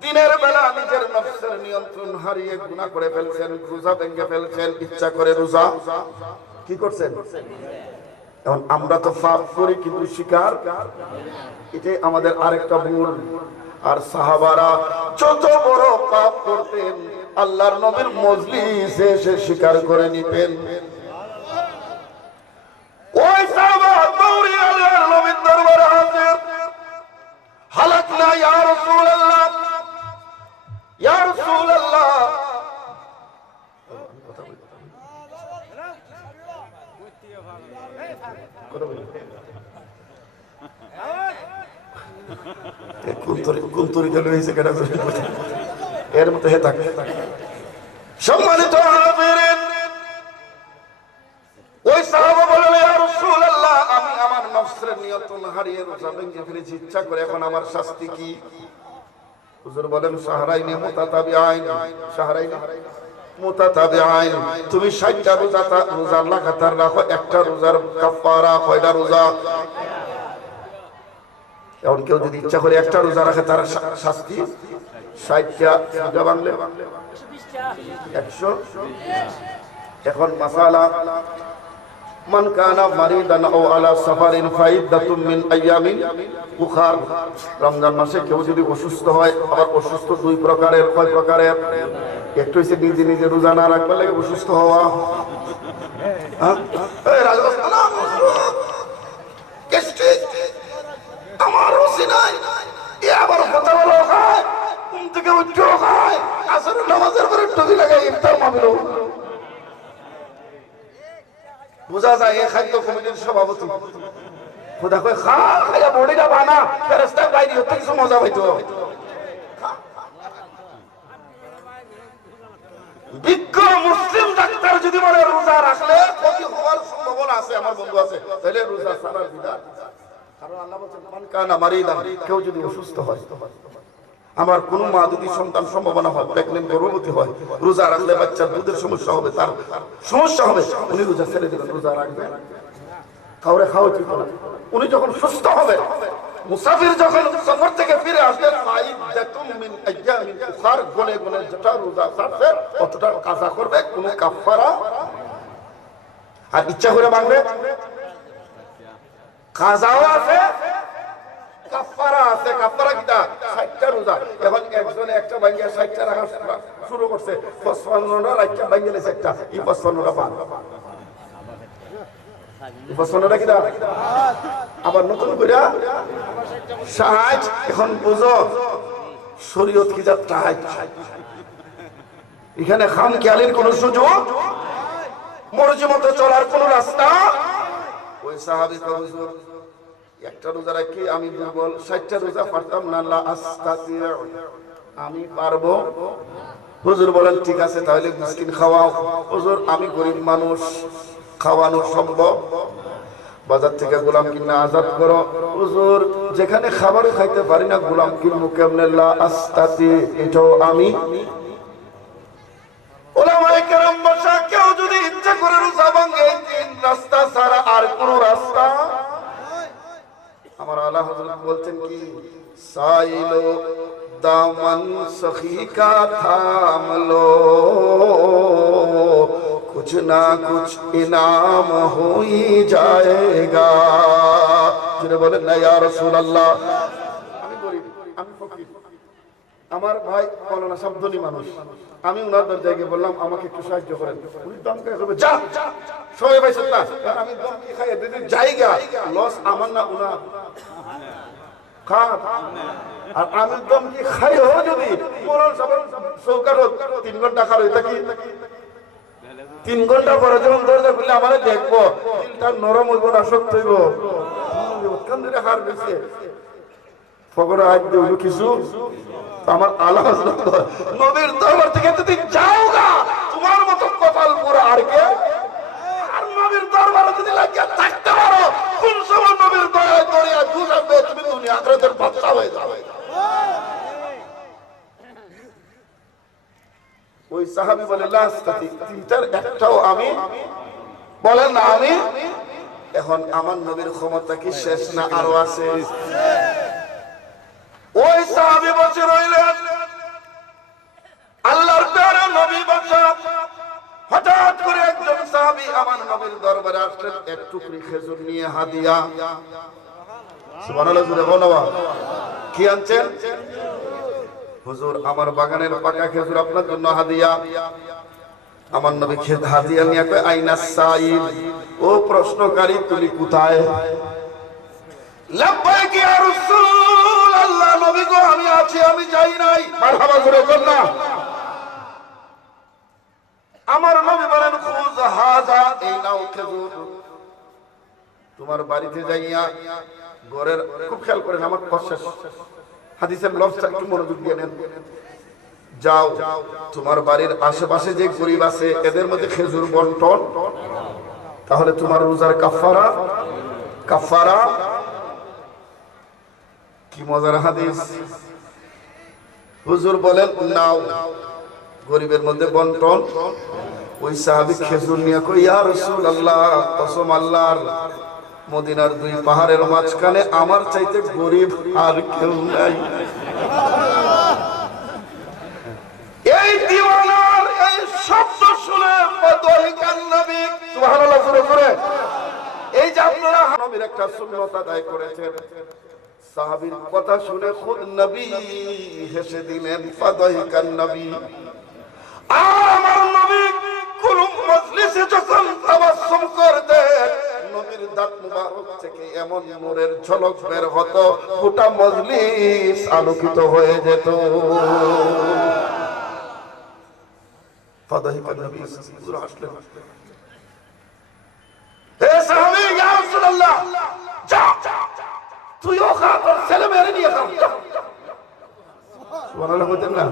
দিনের বেলা নিজের নফসের নিয়ন্ত্রণ হারিয়ে গুনাহ করে ফেলছেন, রোজা ভেঙে ফেলছেন, ইচ্ছা করে রোজা কি করছেন? এখন আমরা তো পাপ করি কিন্তু স্বীকার, এটাই আমাদের আরেকটা ভুল। আর সাহাবারা যত বড় পাপ করতেন আল্লাহর নবীর মজলিসে এসে স্বীকার করে নিতেন। ওই সাহাবা দৌড়ে আল্লাহর নবীর দরবারে হাজির, হালাকনা ইয়া রাসূলুল্লাহ, ইয়া রাসূলুল্লাহ, কোন তরিকা লইছে কেডা এর মতো হে থাকে। সম্মানিত হাজিরিন, ওই সাহাবা বললেন ইয়া রাসূলুল্লাহ, আমি আমার নফসের নিয়ন্ত্রণ হারিয়ে রোজা ভেঙে ফেলেছি, ইচ্ছা করে, এখন আমার শাস্তি কি? হুজুর বলেন শাহরাইনে মুতাতাবিআইন, শাহরাইনে মুতাতাবিআইন, তুমি 60টা রোজা লাগাতার রাখো, একটা রোজার কাফারা কয়টা রোজা? এখন কেউ যদি ইচ্ছা করে একটা রোজা রাখে তার শাস্তি 60টা রোজা ভাঙলে 100। এখন মাসালা মান কানা মারিদান আও আলা সাফারিন ফাইদাতুম মিন আইয়ামিন উখার, রমজান মাসে কেউ যদি অসুস্থ হয়, আবার অসুস্থ দুই প্রকারের। কয় প্রকারের? একটু হচ্ছে নিজে নিজে রোজা না রাখবার লাগে অসুস্থ হওয়া, আমার রুচি নাই, আবার কথা বলো খায়, ঘুম থেকে উঠেও খায়, আসরের নামাজের পরে টুপি লাগাই ইফতার মাহফিল বোঝা যায় এই খাদ্য কমিটির সভাপতি। খোদা কয় খা, খাইয়া বডিটা বানা, ফেরেশতা বাইরে হতে কিছু মজা হইতো। বিজ্ঞ মুসলিম ডাক্তার যদি বলে রোজা রাখলে ক্ষতি হওয়ার সম্ভাবনা আছে, আমার বন্ধু আছে, তাহলে রোজা ছাড়ার বিধান। কারণ আল্লাহ বলেন মান কানা মারিদান, কেউ যদি অসুস্থ হয়, আমার কোন মা যদি সন্তান সম্ভাবনা হয়, প্রেগন্যান্ট গর্ভবতী হয়, রোজা রাখলে বাচ্চার দুধের সমস্যা হবে, তার সমস্যা হবে, উনি রোজা ছেড়ে দেবেন, রোজা রাখবেন, কাউরে খাওয়া ঠিক না। উনি যখন সুস্থ হবে মুসাফির যখন সফর থেকে ফিরে আসবে ফাইদাতুম মিন আইয়ামিন উখার, গনে গনে যেটা রোজা ছাড়ছে অতটা কাজা করবে, কোনো কাফারা। আর ইচ্ছা করে ভাঙবে, কাজাও আছে কাফারা আছে। কাফারা কিটা? 60টা রোজা। এখন একজনে একটা ভাঙিয়া 60টা রাখা শুরু করছে, 55টা রাখা ভাঙিয়ে লেছে একটা, এই 55টা পান। 55টা কিটা? আবার নতুন করে 60। এখন বুঝো শরীয়ত কি যা টাইট, এখানে খাম খেয়ালির কোন সুযোগ, মর্জি মতো চলার কোন রাস্তা। ওই সাহাবী হুজুর একটা রোজা রাখি আমি দুর্বল, 60টা রোজা পারতাম না, লা আস্তাতি, আমি পারবো। হুজুর বলেন ঠিক আছে তাহলে মিসকিন খাওয়াও। হুজুর আমি গরিব মানুষ, খাওয়ানো সম্ভব, বাজার থেকে গোলাম কিনে আজাদ করো। হুজুর যেখানে খাবার খাইতে পারি না গোলাম কিনবো কেমনে, লা আস্তাতি, এটাও আমি। ওলামায়ে কেরাম বসা, কেউ যদি ইচ্ছা করে রোজা ভাঙে, তিন রাস্তা ছাড়া আর কোন রাস্তা। আমার আলা হযরত বলছেন কি, সাইলো দামন সখী কা থাম লো, कुछ ना कुछ इनाम हो ही जाएगा। जिन्हें बोले ना या रसूल अल्लाह, আমি গরিব, আমি ফকির, আমার ভাই মৌলানা সাবধানী মানুষ, আমি উনার দরজায় গিয়ে বললাম আমাকে একটু সাহায্য করেন। উনি দম করে বলবে যা, সবাই পাইছেন না, আমি দম কি খাই দিদি জায়গা লস আমার না উনার খা। আর আমি দম কি খাই হো যদি মৌলানা সাহেব সৌকার 3 ঘন্টা খার হইতা কি 3 ঘন্টা পরে যখন দরজা খুললে আমারে দেখবো, দিলটা নরম হইব না শক্ত হইব, কান ধরে হার গেছে ফগরে আজ দেব কিছু। আমার আলা হযরত নবীর দরবার থেকে যদি যাওগা তোমার মত কপাল পুরা আর কে, আর নবীর দরবারে যদি লাগিয়া থাকতে পারো, কোন সময় নবীর দয়ায় দরিয়া দুজাবে তুমি দুনিয়া আখিরাতের বাদশা হয়ে যাবে। ওই সাহাবী বলে লাস্তাতি, তিনটার একটাও আমি, বলেন না আমি। এখন আমার নবীর ক্ষমতা কি শেষ না আরো আছে? ওই সাহাবী বসে রইলেন, আল্লাহর প্যারা নবী বসা। হঠাৎ করে একজন সাহাবী আমার নবীর দরবারে আসলেন, এক টুকরি খেজুর নিয়ে হাদিয়া। সুবহানাল্লাহ, জোরে বলো না। কি আনছেন? হুজুর আমার বাগানের পাকা খেজুর আপনার জন্য হাদিয়া। আমার নবী খেত হাদিয়া নিয়ে কয় আইনা সাইল, ও প্রশ্নকারী তুমি কোথায়? লাব্বাইক ইয়া রাসূলুল্লাহ, নবী গো আমি আছি, আমি যাই নাই। মারহাবা জোরে বল না। আমার নবী বলেন খুজ হাযা, এই নাও খেজুর, তোমার বাড়িতে যাইয়া ঘরের, খুব খেয়াল করেন আমার কথা, হাদিসের লফজটা একটু মনোযোগ দিয়ে নেন। যাও তোমার বাড়ির আশেপাশে যে গরিব আছে এদের মধ্যে খেজুর বন্টন, তাহলে তোমার রোজার কাফারা। কাফারা কি মজার হাদিস। হুজুর বলেন নাও গরিবের মধ্যে বন্টন। ওই সাহাবী খেজুর নিয়ে কই ইয়া রাসূলুল্লাহ, কসম আল্লাহর, মদিনার 2 পাহাড়ের মাঝখানে আমার চাইতে গরিব আর কেউ নাই। এই দিওয়ানার এই শব্দ শুনে ফাদহিকান নবী, সুবহানাল্লাহ জোরে জোরে। এই যে আপনারা নবীর একটা সুন্নাত আদায় করেছেন, সাহাবীর কথা শুনে খুদ নবী হেসে দিলেন, ফাদহিকান নবী। আর আমার নবী কোন মজলিসে যখন তাবাসসুম করতেন, নবীর দাঁত মুবারক থেকে এমন নূরের ঝলক বের হতো, গোটা মজলিস আলোকিত হয়ে যেত। ফাদহিকান নবী হুজুর আসলেন, হে সাহাবী ইয়া রাসূলুল্লাহ, যা তুইও খা, তোর ছেলে মেয়ে নিয়ে খা। সুবহানাল্লাহ বলতেন না।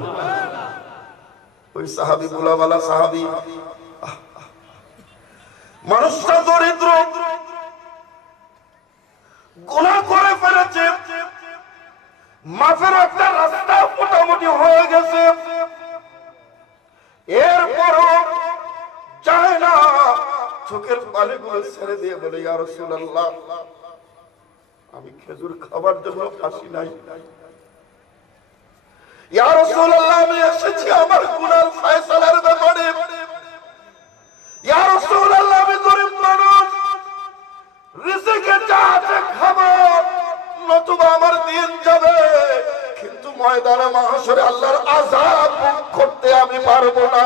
ওই সাহাবী বুলাওয়ালা সাহাবী, মানুষটা দরিদ্র, গুনাহ করে ফেলেছে, মাফের একটা রাস্তা মোটামুটি হয়ে গেছে, এরপরও চায় না, চোখের পানিগুলো ছেড়ে দিয়ে বলে ইয়া রাসূলুল্লাহ আমি খেজুর খাবার জন্য আসি নাই। ইয়া রাসূলুল্লাহ, আমি এসেছি আমার গুনার ফয়সালার ব্যাপারে। ইয়া রাসূলুল্লাহ, আমি গরিব মানুষ, রিজিকে যা আছে খাবো, নতুবা আমার দিন যাবে। কিন্তু ময়দানে মাহশরে আল্লাহর আযাব ভোগ করতে আমি পারবো না।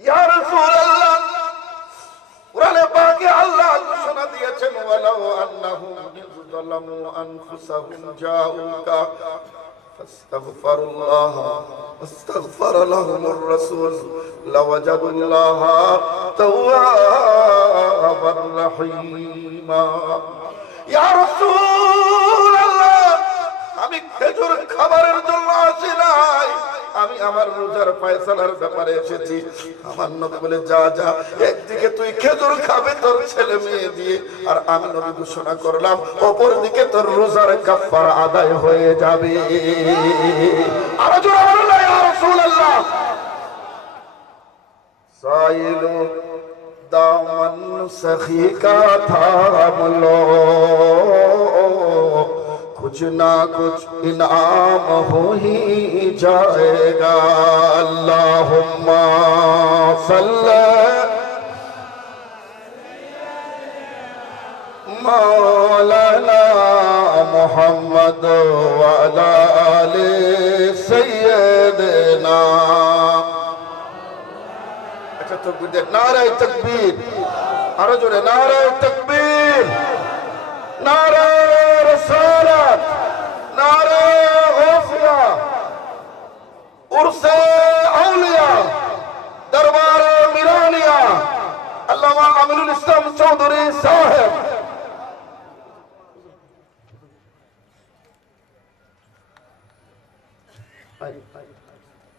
ইয়া রাসূলুল্লাহ, কুরআনে পাকে আল্লাহ ঘোষণা দিয়েছেন, ওয়ালাউ আন্নাহুম যালামু আনফুসাহুম জাউকা ফাস্তাগফিরুল্লাহ ওয়াস্তাগফার লাহুমুর রাসূল লাওয়াজাদুল্লাহ তাওয়াবার রহিমা। ইয়া রাসূলুল্লাহ, আমি খেজুর খাবারের জন্য আসি নাই, আমি আমার রোজার ফয়সালার ব্যাপারে এসেছি। আমার নবী বলে, যা যা, একদিকে তুই খেজুর খাবে তোর ছেলে মেয়ে দিয়ে, আর আমি নবী ঘোষণা করলাম অপর দিকে তোর রোজার কাফারা আদায় হয়ে যাবে। আরো জোরে বলুন না ইয়া রাসূলুল্লাহ। সাইলু দামান সখী কা থাম লো, कुछ ना कुछ इनाम हो ही जाएगा। अल्लाहुम्मा सल्ली मौलाना मुहम्मद व अला आले सय्यदना। अच्छा तकबीर दे, नारे तकबीर, आरो जोरे नारे तकबीर, नारे रसालत, नारे गौसिया, उर्से औलिया, दरबारे मिरानिया, अल्लामा अमीनुल इस्लाम चौधरी साहब।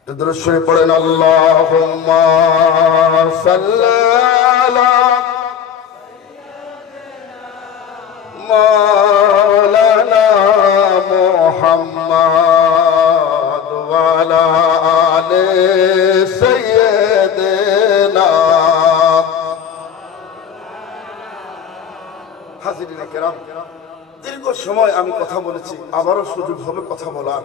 दुरूद शरीफ पढ़ें, अल्लाहुम्मा सल्ली अला मौलाना मुहम्मद व अला आले सय्यदना। হাজিরিন কেরাম, দীর্ঘ সময় আমি কথা বলেছি, আবারও সুযোগ হবে কথা বলার।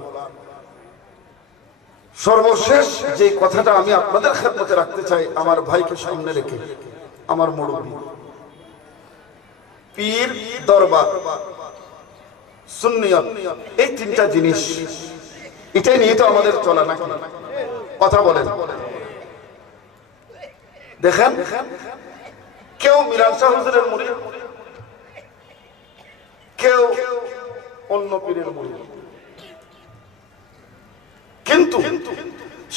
সর্বশেষ যে কথাটা আমি আপনাদের খেদমতে রাখতে চাই, আমার ভাইকে সামনে রেখে, আমার মুরব্বি, পীর, দরবার, সুন্নিয়ত, এই তিনটা জিনিস, এটাই নিয়ে তো আমাদের চলা নাকি? কথা বলেন। দেখেন, কেউ মিরান শাহ হুজুরের মুরিদ, কেউ অন্য পীরের মুরিদ, কিন্তু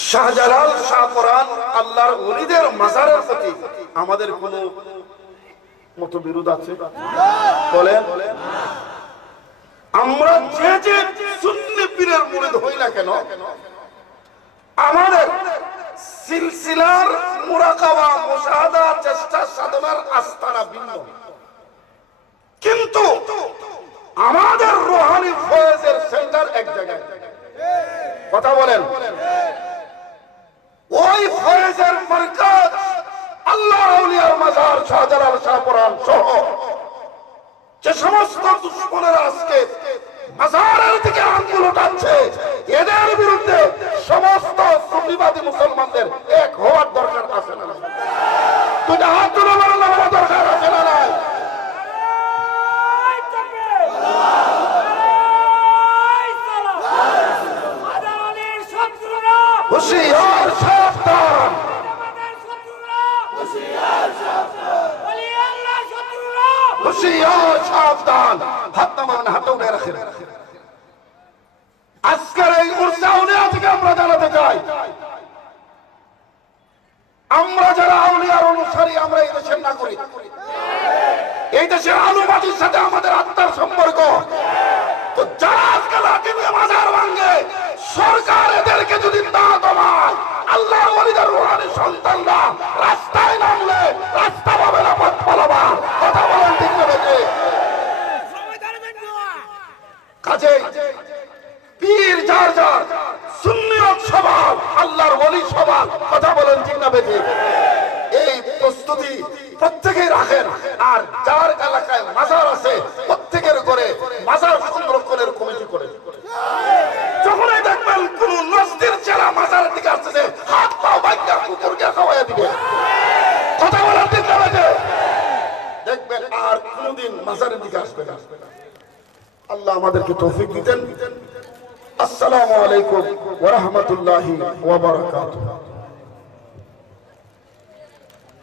শাহজালাল, শাহপরান, আল্লাহর ওলিদের মাজারের প্রতি আমাদের কোনো মতবিরোধ আছে? বলেন। আমরা যে যে সুন্নি পীরের মুরিদ হই না কেন, আমাদের সিলসিলার মুরাকাবা, মুশাহাদা, চেষ্টা সাধনার আস্তানা ভিন্ন, কিন্তু আমাদের রূহানি ফয়েজের সেন্টার এক জায়গায়। কথা বলেন। ওই ফয়েজের মারকাজ আল্লাহর আউলিয়ার মাজার, শাহজালাল, শাহপরান সহ যে সমস্ত দুশমনেরা আজকে মাজারের দিকে আঙ্গুল উঠাচ্ছে, এদের বিরুদ্ধে সমস্ত সুন্নিবাদী মুসলমানদের এক হওয়ার দরকার আছে না? দুইটা হাত তুলে বলার দরকার আছে না? নাই? হুশিয়ার, সাবধান, হুশিয়ার, সাবধান। হাত নামান, হাত উঠে রাখেন। আজকের এই উরসে আউলিয়া থেকে আমরা জানাতে চাই, আমরা যারা আউলিয়ার অনুসারী, আমরা এই দেশের নাগরিক, এই দেশের আনুবাদীর সাথে আমাদের আত্মার সম্পর্ক। তো যারা আজকে লাঠি নিয়ে মাজার ভাঙে, সরকার এদেরকে যদি না দমায়, আল্লাহর ওলিদের রূহানি সন্তানরা রাস্তায় নামলে রাস্তা পাবে না, পথ পালাবা। কথা বলেন ঠিক না বেশি? কাজে পীর যার যার, সুন্নিয়ত স্বভাব, আল্লাহর ওলি স্বভাব। কথা বলেন ঠিক না বেশি? এই প্রস্তুত প্রস্তুতি প্রত্যেকেই রাখেন। আর যার এলাকায় মাজার আছে প্রত্যেকের করে মাজার সংরক্ষণের কমিটি করে। যখনই দেখবেন কোন নস্তির চেলা মাজারের দিকে আসতেছে, হাত পাও বাইকা কুকুরকে খাওয়াইয়া দিবে। কথা বলার দিন দেখবেন আর কোনদিন মাজারের দিকে আসবে না। আল্লাহ আমাদেরকে তৌফিক দিতেন। আসসালামু আলাইকুম ওয়া রাহমাতুল্লাহি ওয়া বারাকাতুহু।